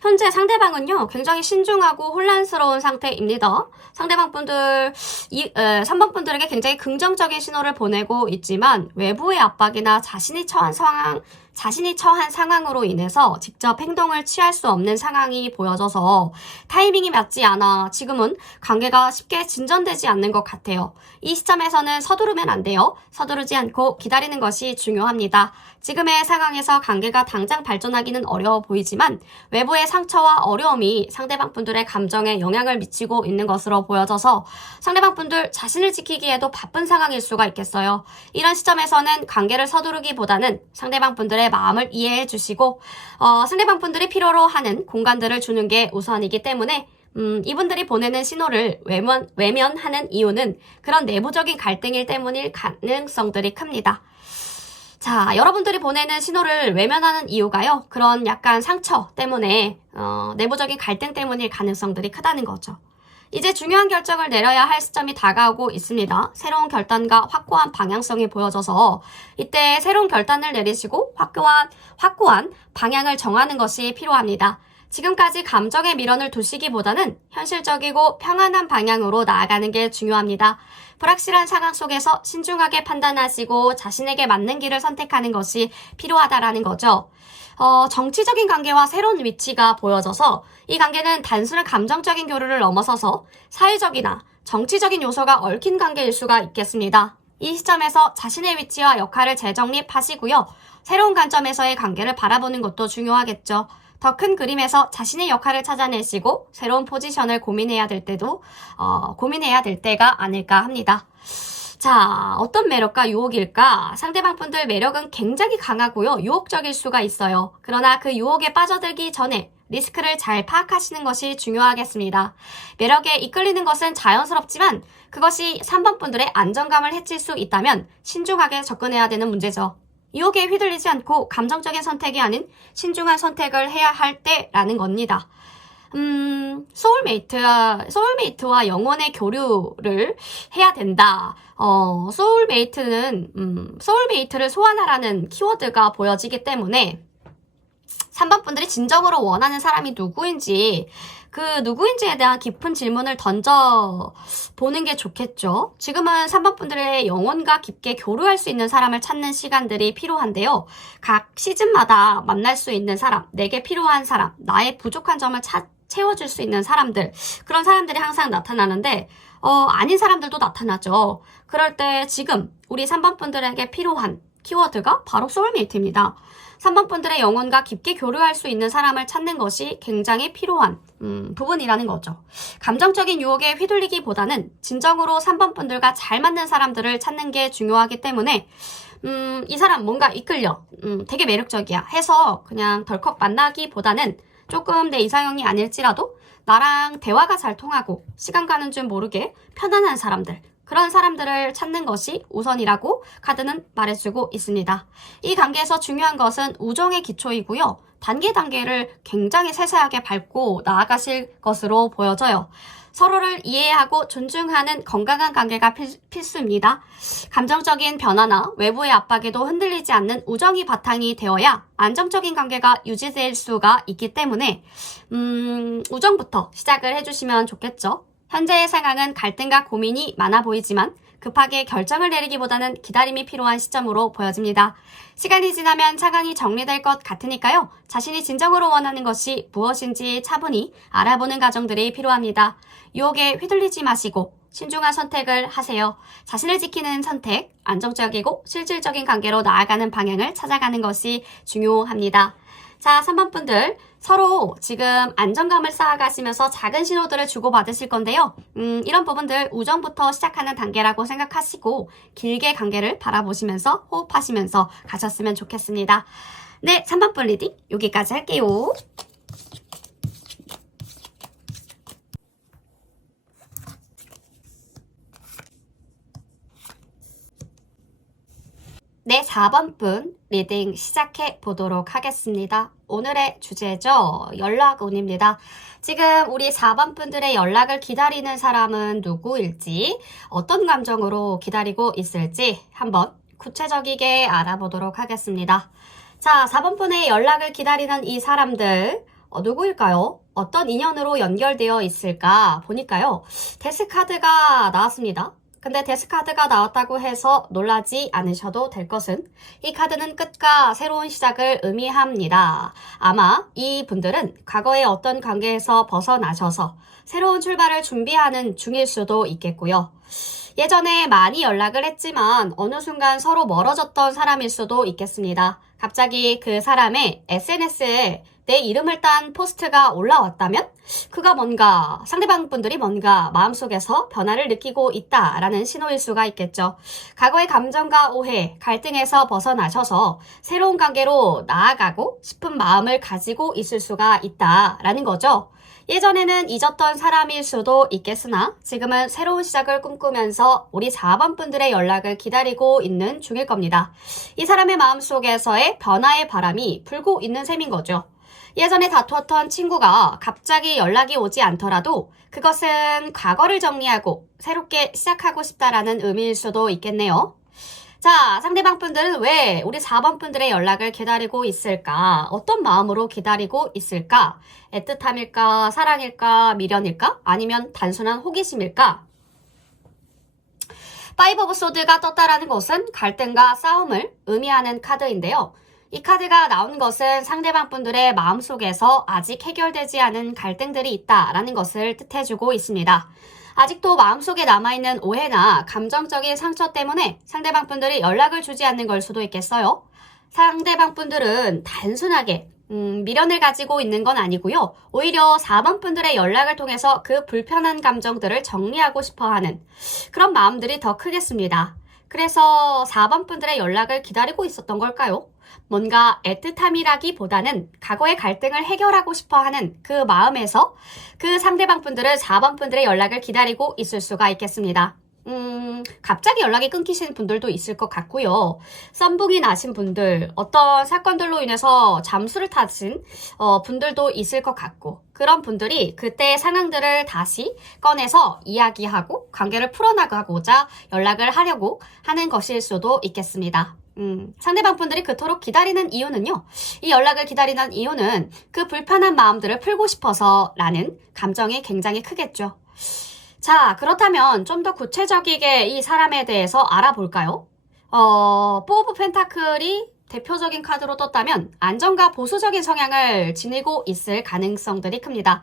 현재 상대방은요, 굉장히 신중하고 혼란스러운 상태입니다. 상대방 분들, 3번 분들에게 굉장히 긍정적인 신호를 보내고 있지만, 외부의 압박이나 자신이 처한 상황으로 인해서 직접 행동을 취할 수 없는 상황이 보여져서 타이밍이 맞지 않아 지금은 관계가 쉽게 진전되지 않는 것 같아요. 이 시점에서는 서두르면 안 돼요. 서두르지 않고 기다리는 것이 중요합니다. 지금의 상황에서 관계가 당장 발전하기는 어려워 보이지만 외부의 상처와 어려움이 상대방 분들의 감정에 영향을 미치고 있는 것으로 보여져서 상대방 분들 자신을 지키기에도 바쁜 상황일 수가 있겠어요. 이런 시점에서는 관계를 서두르기보다는 상대방 분들의 마음을 이해해 주시고 상대방 분들이 필요로 하는 공간들을 주는 게 우선이기 때문에 이분들이 보내는 신호를 외면하는 이유는 그런 내부적인 갈등일 때문일 가능성들이 큽니다. 자, 여러분들이 보내는 신호를 외면하는 이유가요. 그런 약간 상처 때문에 내부적인 갈등 때문일 가능성들이 크다는 거죠. 이제 중요한 결정을 내려야 할 시점이 다가오고 있습니다. 새로운 결단과 확고한 방향성이 보여져서 이때 새로운 결단을 내리시고 확고한 방향을 정하는 것이 필요합니다. 지금까지 감정의 미련을 두시기보다는 현실적이고 평안한 방향으로 나아가는 게 중요합니다. 불확실한 상황 속에서 신중하게 판단하시고 자신에게 맞는 길을 선택하는 것이 필요하다라는 거죠. 정치적인 관계와 새로운 위치가 보여져서 이 관계는 단순한 감정적인 교류를 넘어서서 사회적이나 정치적인 요소가 얽힌 관계일 수가 있겠습니다. 이 시점에서 자신의 위치와 역할을 재정립하시고요. 새로운 관점에서의 관계를 바라보는 것도 중요하겠죠. 더 큰 그림에서 자신의 역할을 찾아내시고 새로운 포지션을 고민해야 될 때가 아닐까 합니다. 자, 어떤 매력과 유혹일까? 상대방 분들 매력은 굉장히 강하고요. 유혹적일 수가 있어요. 그러나 그 유혹에 빠져들기 전에 리스크를 잘 파악하시는 것이 중요하겠습니다. 매력에 이끌리는 것은 자연스럽지만 그것이 3번 분들의 안정감을 해칠 수 있다면 신중하게 접근해야 되는 문제죠. 유혹에 휘둘리지 않고 감정적인 선택이 아닌 신중한 선택을 해야 할 때라는 겁니다. 소울메이트와 영혼의 교류를 해야 된다. 소울메이트를 소환하라는 키워드가 보여지기 때문에 3번 분들이 진정으로 원하는 사람이 누구인지에 대한 깊은 질문을 던져보는 게 좋겠죠. 지금은 3번 분들의 영혼과 깊게 교류할 수 있는 사람을 찾는 시간들이 필요한데요. 각 시즌마다 만날 수 있는 사람, 내게 필요한 사람, 나의 부족한 점을 채워줄 수 있는 사람들, 그런 사람들이 항상 나타나는데 아닌 사람들도 나타나죠. 그럴 때 지금 우리 3번 분들에게 필요한 키워드가 바로 소울메이트입니다. 3번 분들의 영혼과 깊게 교류할 수 있는 사람을 찾는 것이 굉장히 필요한 부분이라는 거죠. 감정적인 유혹에 휘둘리기보다는 진정으로 3번 분들과 잘 맞는 사람들을 찾는 게 중요하기 때문에 이 사람 뭔가 이끌려 되게 매력적이야 해서 그냥 덜컥 만나기보다는 조금 내 이상형이 아닐지라도 나랑 대화가 잘 통하고 시간 가는 줄 모르게 편안한 사람들, 그런 사람들을 찾는 것이 우선이라고 카드는 말해주고 있습니다. 이 관계에서 중요한 것은 우정의 기초이고요. 단계를 굉장히 세세하게 밟고 나아가실 것으로 보여져요. 서로를 이해하고 존중하는 건강한 관계가 필수입니다. 감정적인 변화나 외부의 압박에도 흔들리지 않는 우정이 바탕이 되어야 안정적인 관계가 유지될 수가 있기 때문에 우정부터 시작을 해주시면 좋겠죠. 현재의 상황은 갈등과 고민이 많아 보이지만 급하게 결정을 내리기보다는 기다림이 필요한 시점으로 보여집니다. 시간이 지나면 상황이 정리될 것 같으니까요. 자신이 진정으로 원하는 것이 무엇인지 차분히 알아보는 과정들이 필요합니다. 유혹에 휘둘리지 마시고 신중한 선택을 하세요. 자신을 지키는 선택, 안정적이고 실질적인 관계로 나아가는 방향을 찾아가는 것이 중요합니다. 자, 3번 분들 서로 지금 안정감을 쌓아가시면서 작은 신호들을 주고받으실 건데요. 이런 부분들 우정부터 시작하는 단계라고 생각하시고 길게 관계를 바라보시면서 호흡하시면서 가셨으면 좋겠습니다. 네, 3번 분 리딩 여기까지 할게요. 네, 4번 분 리딩 시작해 보도록 하겠습니다. 오늘의 주제죠. 연락운입니다. 지금 우리 4번 분들의 연락을 기다리는 사람은 누구일지, 어떤 감정으로 기다리고 있을지 한번 구체적이게 알아보도록 하겠습니다. 자, 4번 분의 연락을 기다리는 이 사람들 누구일까요? 어떤 인연으로 연결되어 있을까 보니까요. 데스카드가 나왔습니다. 근데 데스카드가 나왔다고 해서 놀라지 않으셔도 될 것은 이 카드는 끝과 새로운 시작을 의미합니다. 아마 이 분들은 과거의 어떤 관계에서 벗어나셔서 새로운 출발을 준비하는 중일 수도 있겠고요. 예전에 많이 연락을 했지만 어느 순간 서로 멀어졌던 사람일 수도 있겠습니다. 갑자기 그 사람의 SNS에 내 이름을 딴 포스트가 올라왔다면 그가 뭔가 상대방 분들이 뭔가 마음속에서 변화를 느끼고 있다라는 신호일 수가 있겠죠. 과거의 감정과 오해, 갈등에서 벗어나셔서 새로운 관계로 나아가고 싶은 마음을 가지고 있을 수가 있다라는 거죠. 예전에는 잊었던 사람일 수도 있겠으나 지금은 새로운 시작을 꿈꾸면서 우리 4번 분들의 연락을 기다리고 있는 중일 겁니다. 이 사람의 마음속에서의 변화의 바람이 불고 있는 셈인 거죠. 예전에 다투었던 친구가 갑자기 연락이 오지 않더라도 그것은 과거를 정리하고 새롭게 시작하고 싶다라는 의미일 수도 있겠네요. 자, 상대방 분들은 왜 우리 4번 분들의 연락을 기다리고 있을까? 어떤 마음으로 기다리고 있을까? 애틋함일까? 사랑일까? 미련일까? 아니면 단순한 호기심일까? 파이브 오브 소드가 떴다라는 것은 갈등과 싸움을 의미하는 카드인데요. 이 카드가 나온 것은 상대방 분들의 마음속에서 아직 해결되지 않은 갈등들이 있다라는 것을 뜻해주고 있습니다. 아직도 마음속에 남아있는 오해나 감정적인 상처 때문에 상대방 분들이 연락을 주지 않는 걸 수도 있겠어요. 상대방 분들은 단순하게 미련을 가지고 있는 건 아니고요. 오히려 4번 분들의 연락을 통해서 그 불편한 감정들을 정리하고 싶어하는 그런 마음들이 더 크겠습니다. 그래서 4번 분들의 연락을 기다리고 있었던 걸까요? 뭔가 애틋함이라기보다는 과거의 갈등을 해결하고 싶어하는 그 마음에서 그 상대방 분들은 4번 분들의 연락을 기다리고 있을 수가 있겠습니다. 갑자기 연락이 끊기시는 분들도 있을 것 같고요. 썸붕이 나신 분들, 어떤 사건들로 인해서 잠수를 타신 분들도 있을 것 같고, 그런 분들이 그때의 상황들을 다시 꺼내서 이야기하고 관계를 풀어나가고자 연락을 하려고 하는 것일 수도 있겠습니다. 상대방 분들이 그토록 기다리는 이유는요. 이 연락을 기다리는 이유는 그 불편한 마음들을 풀고 싶어서라는 감정이 굉장히 크겠죠. 자, 그렇다면 좀 더 구체적이게 이 사람에 대해서 알아볼까요? 포 오브 펜타클이 대표적인 카드로 떴다면 안정과 보수적인 성향을 지니고 있을 가능성들이 큽니다.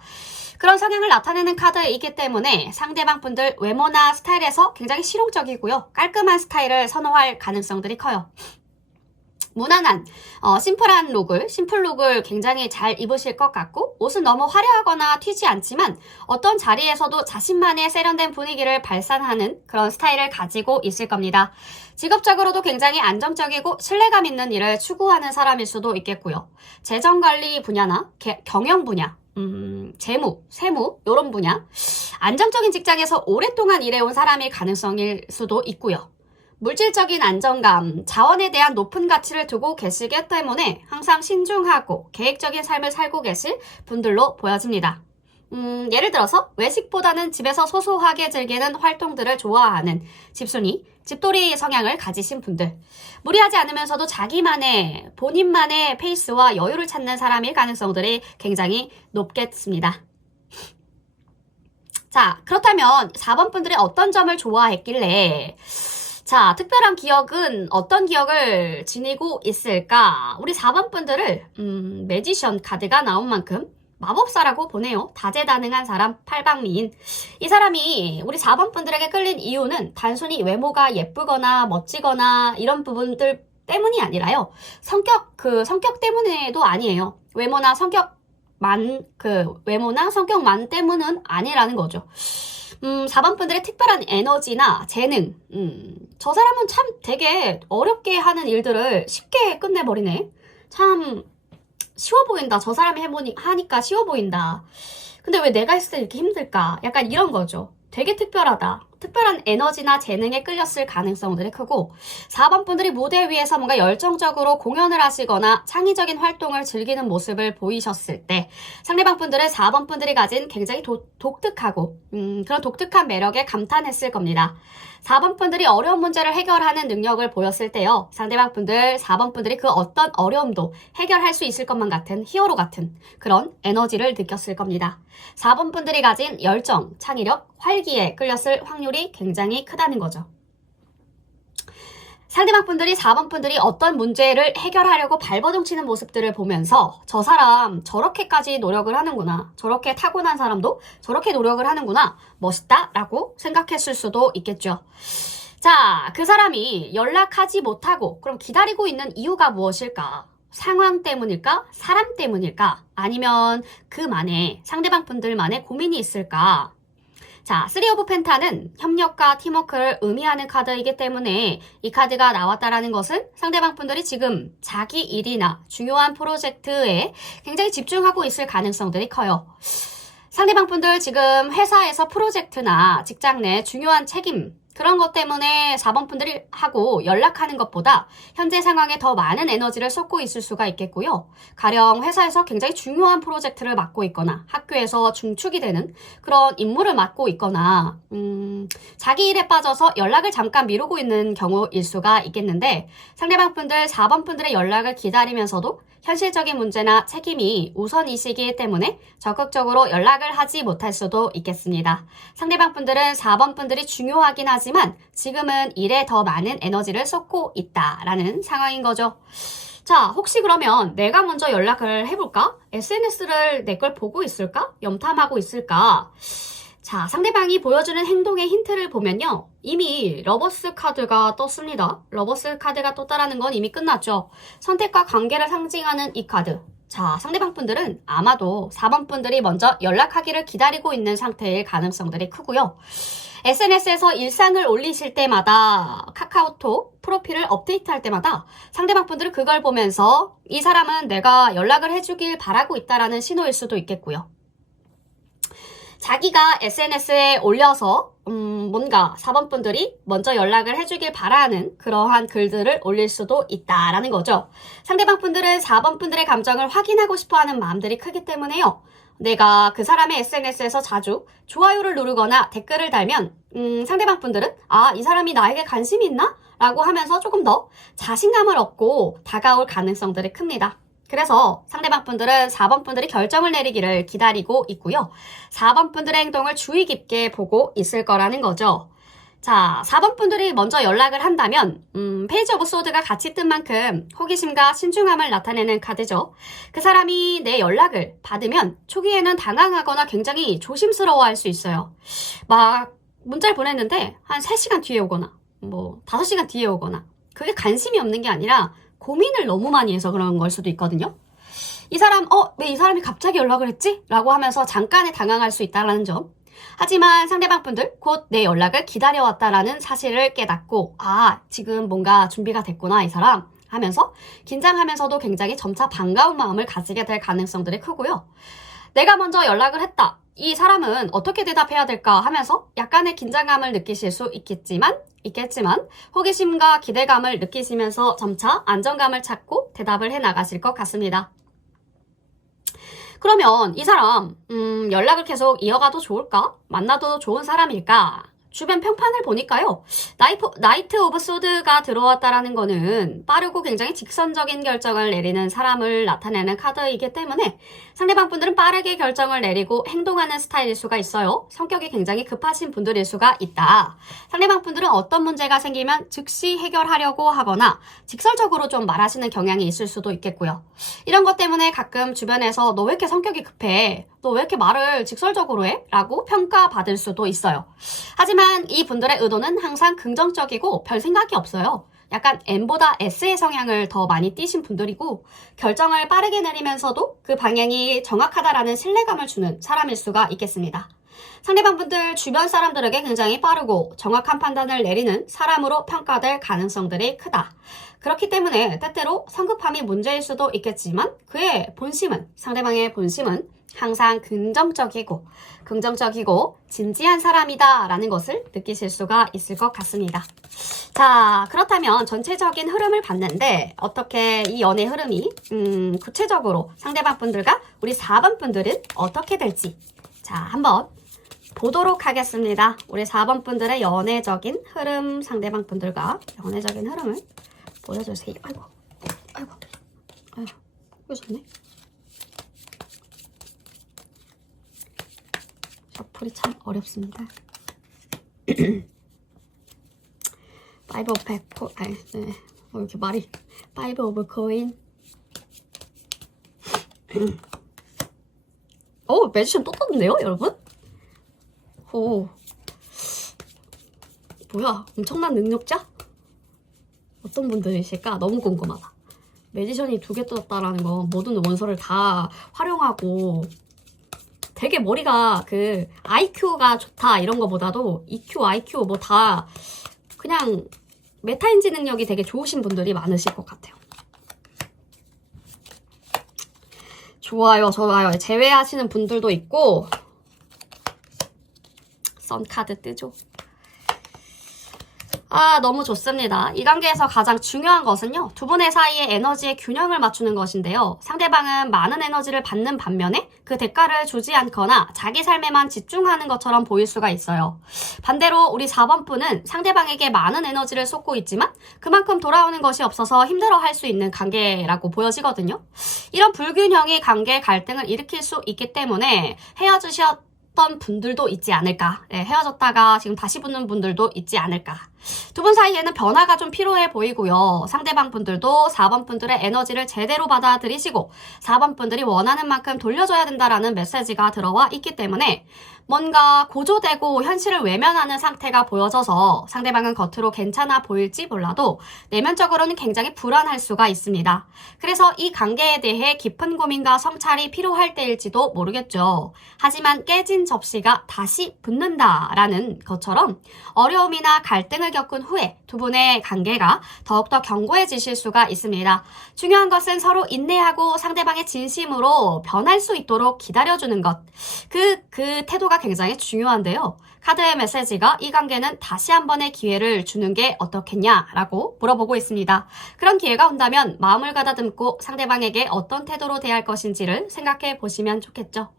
그런 성향을 나타내는 카드이기 때문에 상대방 분들 외모나 스타일에서 굉장히 실용적이고요. 깔끔한 스타일을 선호할 가능성들이 커요. 무난한 심플 룩을 굉장히 잘 입으실 것 같고 옷은 너무 화려하거나 튀지 않지만 어떤 자리에서도 자신만의 세련된 분위기를 발산하는 그런 스타일을 가지고 있을 겁니다. 직업적으로도 굉장히 안정적이고 신뢰감 있는 일을 추구하는 사람일 수도 있겠고요. 재정관리 분야나 경영 분야, 재무, 세무 이런 분야 안정적인 직장에서 오랫동안 일해온 사람일 가능성일 수도 있고요. 물질적인 안정감, 자원에 대한 높은 가치를 두고 계시기 때문에 항상 신중하고 계획적인 삶을 살고 계실 분들로 보여집니다. 예를 들어서 외식보다는 집에서 소소하게 즐기는 활동들을 좋아하는 집순이, 집돌이 성향을 가지신 분들. 무리하지 않으면서도 본인만의 페이스와 여유를 찾는 사람일 가능성들이 굉장히 높겠습니다. 자, 그렇다면 4번 분들이 어떤 점을 좋아했길래 자, 특별한 기억은 어떤 기억을 지니고 있을까? 우리 4번 분들을 매지션 카드가 나온 만큼 마법사라고 보네요. 다재다능한 사람, 팔방미인. 이 사람이 우리 4번 분들에게 끌린 이유는 단순히 외모가 예쁘거나 멋지거나 이런 부분들 때문이 아니라요. 성격 때문에도 아니에요. 외모나 성격만 때문은 아니라는 거죠. 4번 분들의 특별한 에너지나 재능, 저 사람은 참 되게 어렵게 하는 일들을 쉽게 끝내버리네. 참 쉬워 보인다. 저 사람이 하니까 쉬워 보인다. 근데 왜 내가 했을 때 이렇게 힘들까? 약간 이런 거죠. 되게 특별하다. 특별한 에너지나 재능에 끌렸을 가능성들이 크고 4번 분들이 무대 위에서 뭔가 열정적으로 공연을 하시거나 창의적인 활동을 즐기는 모습을 보이셨을 때 상대방 분들은 4번 분들이 가진 굉장히 독특하고 그런 독특한 매력에 감탄했을 겁니다. 4번 분들이 어려운 문제를 해결하는 능력을 보였을 때요. 상대방 분들, 4번 분들이 그 어떤 어려움도 해결할 수 있을 것만 같은 히어로 같은 그런 에너지를 느꼈을 겁니다. 4번 분들이 가진 열정, 창의력, 활기에 끌렸을 확률이 굉장히 크다는 거죠. 상대방 분들이 4번 분들이 어떤 문제를 해결하려고 발버둥 치는 모습들을 보면서 저 사람 저렇게까지 노력을 하는구나. 저렇게 타고난 사람도 저렇게 노력을 하는구나. 멋있다 라고 생각했을 수도 있겠죠. 자, 그 사람이 연락하지 못하고 그럼 기다리고 있는 이유가 무엇일까? 상황 때문일까? 사람 때문일까? 아니면 그만의 상대방 분들만의 고민이 있을까? 자, 3 오브 펜타는 협력과 팀워크를 의미하는 카드이기 때문에 이 카드가 나왔다라는 것은 상대방 분들이 지금 자기 일이나 중요한 프로젝트에 굉장히 집중하고 있을 가능성들이 커요. 상대방 분들 지금 회사에서 프로젝트나 직장 내 중요한 책임 그런 것 때문에 4번 분들이 하고 연락하는 것보다 현재 상황에 더 많은 에너지를 쏟고 있을 수가 있겠고요. 가령 회사에서 굉장히 중요한 프로젝트를 맡고 있거나 학교에서 중축이 되는 그런 임무를 맡고 있거나 자기 일에 빠져서 연락을 잠깐 미루고 있는 경우일 수가 있겠는데 상대방 분들 4번 분들의 연락을 기다리면서도 현실적인 문제나 책임이 우선이시기 때문에 적극적으로 연락을 하지 못할 수도 있겠습니다. 상대방 분들은 4번 분들이 중요하긴 하지만 지금은 일에 더 많은 에너지를 쏟고 있다라는 상황인 거죠. 자, 혹시 그러면 내가 먼저 연락을 해볼까? SNS를 내 걸 보고 있을까? 염탐하고 있을까? 자, 상대방이 보여주는 행동의 힌트를 보면요. 이미 러버스 카드가 떴습니다. 러버스 카드가 떴다라는 건 이미 끝났죠. 선택과 관계를 상징하는 이 카드. 자, 상대방 분들은 아마도 4번 분들이 먼저 연락하기를 기다리고 있는 상태일 가능성들이 크고요. SNS에서 일상을 올리실 때마다 카카오톡 프로필을 업데이트할 때마다 상대방 분들은 그걸 보면서 이 사람은 내가 연락을 해주길 바라고 있다라는 신호일 수도 있겠고요. 자기가 SNS에 올려서 뭔가 4번 분들이 먼저 연락을 해주길 바라는 그러한 글들을 올릴 수도 있다라는 거죠. 상대방 분들은 4번 분들의 감정을 확인하고 싶어하는 마음들이 크기 때문에요. 내가 그 사람의 SNS에서 자주 좋아요를 누르거나 댓글을 달면 상대방 분들은 아, 이 사람이 나에게 관심이 있나? 라고 하면서 조금 더 자신감을 얻고 다가올 가능성들이 큽니다. 그래서 상대방 분들은 4번 분들이 결정을 내리기를 기다리고 있고요. 4번 분들의 행동을 주의 깊게 보고 있을 거라는 거죠. 자, 4번 분들이 먼저 연락을 한다면 페이지 오브 소드가 같이 뜬 만큼 호기심과 신중함을 나타내는 카드죠. 그 사람이 내 연락을 받으면 초기에는 당황하거나 굉장히 조심스러워할 수 있어요. 막 문자를 보냈는데 한 3시간 뒤에 오거나 5시간 뒤에 오거나 그게 관심이 없는 게 아니라 고민을 너무 많이 해서 그런 걸 수도 있거든요. 이 사람, 왜 이 사람이 갑자기 연락을 했지? 라고 하면서 잠깐의 당황할 수 있다는 점. 하지만 상대방 분들 곧 내 연락을 기다려왔다라는 사실을 깨닫고 아, 지금 뭔가 준비가 됐구나 이 사람 하면서 긴장하면서도 굉장히 점차 반가운 마음을 가지게 될 가능성들이 크고요. 내가 먼저 연락을 했다. 이 사람은 어떻게 대답해야 될까 하면서 약간의 긴장감을 느끼실 수 있겠지만 호기심과 기대감을 느끼시면서 점차 안정감을 찾고 대답을 해 나가실 것 같습니다. 그러면 이 사람 연락을 계속 이어가도 좋을까? 만나도 좋은 사람일까? 주변 평판을 보니까요. 나이트 오브 소드가 들어왔다라는 거는 빠르고 굉장히 직선적인 결정을 내리는 사람을 나타내는 카드이기 때문에 상대방 분들은 빠르게 결정을 내리고 행동하는 스타일일 수가 있어요. 성격이 굉장히 급하신 분들일 수가 있다. 상대방 분들은 어떤 문제가 생기면 즉시 해결하려고 하거나 직설적으로 좀 말하시는 경향이 있을 수도 있겠고요. 이런 것 때문에 가끔 주변에서 너 왜 이렇게 성격이 급해? 너 왜 이렇게 말을 직설적으로 해? 라고 평가받을 수도 있어요. 하지만 이 분들의 의도는 항상 긍정적이고 별 생각이 없어요. 약간 M보다 S의 성향을 더 많이 띠신 분들이고 결정을 빠르게 내리면서도 그 방향이 정확하다라는 신뢰감을 주는 사람일 수가 있겠습니다. 상대방 분들 주변 사람들에게 굉장히 빠르고 정확한 판단을 내리는 사람으로 평가될 가능성들이 크다. 그렇기 때문에 때때로 성급함이 문제일 수도 있겠지만 그의 본심은 상대방의 본심은 항상 긍정적이고 진지한 사람이다 라는 것을 느끼실 수가 있을 것 같습니다. 자, 그렇다면 전체적인 흐름을 봤는데 어떻게 이 연애 흐름이 구체적으로 상대방 분들과 우리 4번 분들은 어떻게 될지 자, 한번 보도록 하겠습니다. 우리 4번 분들의 연애적인 흐름, 상대방 분들과 연애적인 흐름을 보여주세요. 아이고, 보여줬네. 셔플이 참 어렵습니다. 파이브 오브 백포, 네. 이렇게 말이 파이브 오브 코인. 매지션 또 떴는데요, 여러분? 오, 뭐야, 엄청난 능력자? 어떤 분들이실까? 너무 궁금하다. 매지션이 2개 떴다라는 건 모든 원소를 다 활용하고 되게 머리가 IQ가 좋다 이런 거보다도 EQ, IQ 뭐 다 그냥 메타인지 능력이 되게 좋으신 분들이 많으실 것 같아요. 좋아요. 제외하시는 분들도 있고 썬카드 뜨죠. 너무 좋습니다. 이 관계에서 가장 중요한 것은요. 두 분의 사이의 에너지의 균형을 맞추는 것인데요. 상대방은 많은 에너지를 받는 반면에 그 대가를 주지 않거나 자기 삶에만 집중하는 것처럼 보일 수가 있어요. 반대로 우리 4번 분은 상대방에게 많은 에너지를 쏟고 있지만 그만큼 돌아오는 것이 없어서 힘들어할 수 있는 관계라고 보여지거든요. 이런 불균형이 관계 갈등을 일으킬 수 있기 때문에 헤어지셨던 분들도 있지 않을까. 네, 헤어졌다가 지금 다시 붙는 분들도 있지 않을까. 두 분 사이에는 변화가 좀 필요해 보이고요. 상대방 분들도 4번 분들의 에너지를 제대로 받아들이시고 4번 분들이 원하는 만큼 돌려줘야 된다라는 메시지가 들어와 있기 때문에 뭔가 고조되고 현실을 외면하는 상태가 보여져서 상대방은 겉으로 괜찮아 보일지 몰라도 내면적으로는 굉장히 불안할 수가 있습니다. 그래서 이 관계에 대해 깊은 고민과 성찰이 필요할 때일지도 모르겠죠. 하지만 깨진 접시가 다시 붙는다라는 것처럼 어려움이나 갈등을 겪은 후에 두 분의 관계가 더욱더 견고해지실 수가 있습니다. 중요한 것은 서로 인내하고 상대방의 진심으로 변할 수 있도록 기다려주는 것. 그 태도가 굉장히 중요한데요. 카드의 메시지가 이 관계는 다시 한 번의 기회를 주는 게 어떻겠냐라고 물어보고 있습니다. 그런 기회가 온다면 마음을 가다듬고 상대방에게 어떤 태도로 대할 것인지를 생각해 보시면 좋겠죠.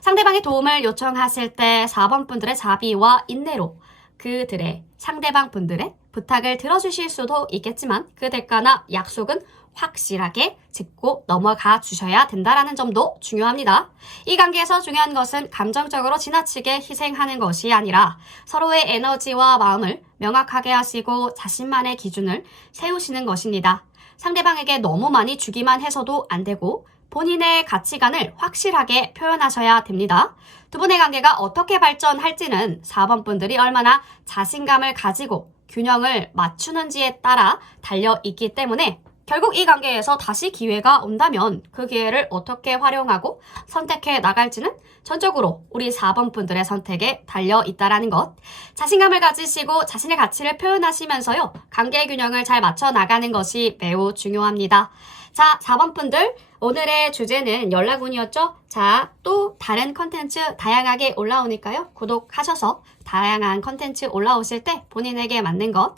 상대방의 도움을 요청하실 때 4번 분들의 자비와 인내로 그들의 상대방 분들의 부탁을 들어주실 수도 있겠지만 그 대가나 약속은 확실하게 짚고 넘어가 주셔야 된다는 점도 중요합니다. 이 관계에서 중요한 것은 감정적으로 지나치게 희생하는 것이 아니라 서로의 에너지와 마음을 명확하게 하시고 자신만의 기준을 세우시는 것입니다. 상대방에게 너무 많이 주기만 해서도 안 되고 본인의 가치관을 확실하게 표현하셔야 됩니다. 두 분의 관계가 어떻게 발전할지는 4번 분들이 얼마나 자신감을 가지고 균형을 맞추는지에 따라 달려있기 때문에 결국 이 관계에서 다시 기회가 온다면 그 기회를 어떻게 활용하고 선택해 나갈지는 전적으로 우리 4번 분들의 선택에 달려있다는 것. 자신감을 가지시고 자신의 가치를 표현하시면서요. 관계 균형을 잘 맞춰 나가는 것이 매우 중요합니다. 자, 4번 분들 오늘의 주제는 연락운이었죠? 자, 또 다른 컨텐츠 다양하게 올라오니까요. 구독하셔서 다양한 컨텐츠 올라오실 때 본인에게 맞는 것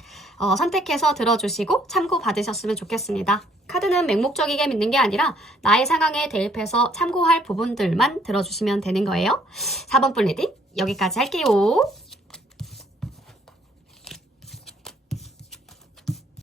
선택해서 들어주시고 참고 받으셨으면 좋겠습니다. 카드는 맹목적이게 믿는 게 아니라 나의 상황에 대입해서 참고할 부분들만 들어주시면 되는 거예요. 4번 분 리딩 여기까지 할게요.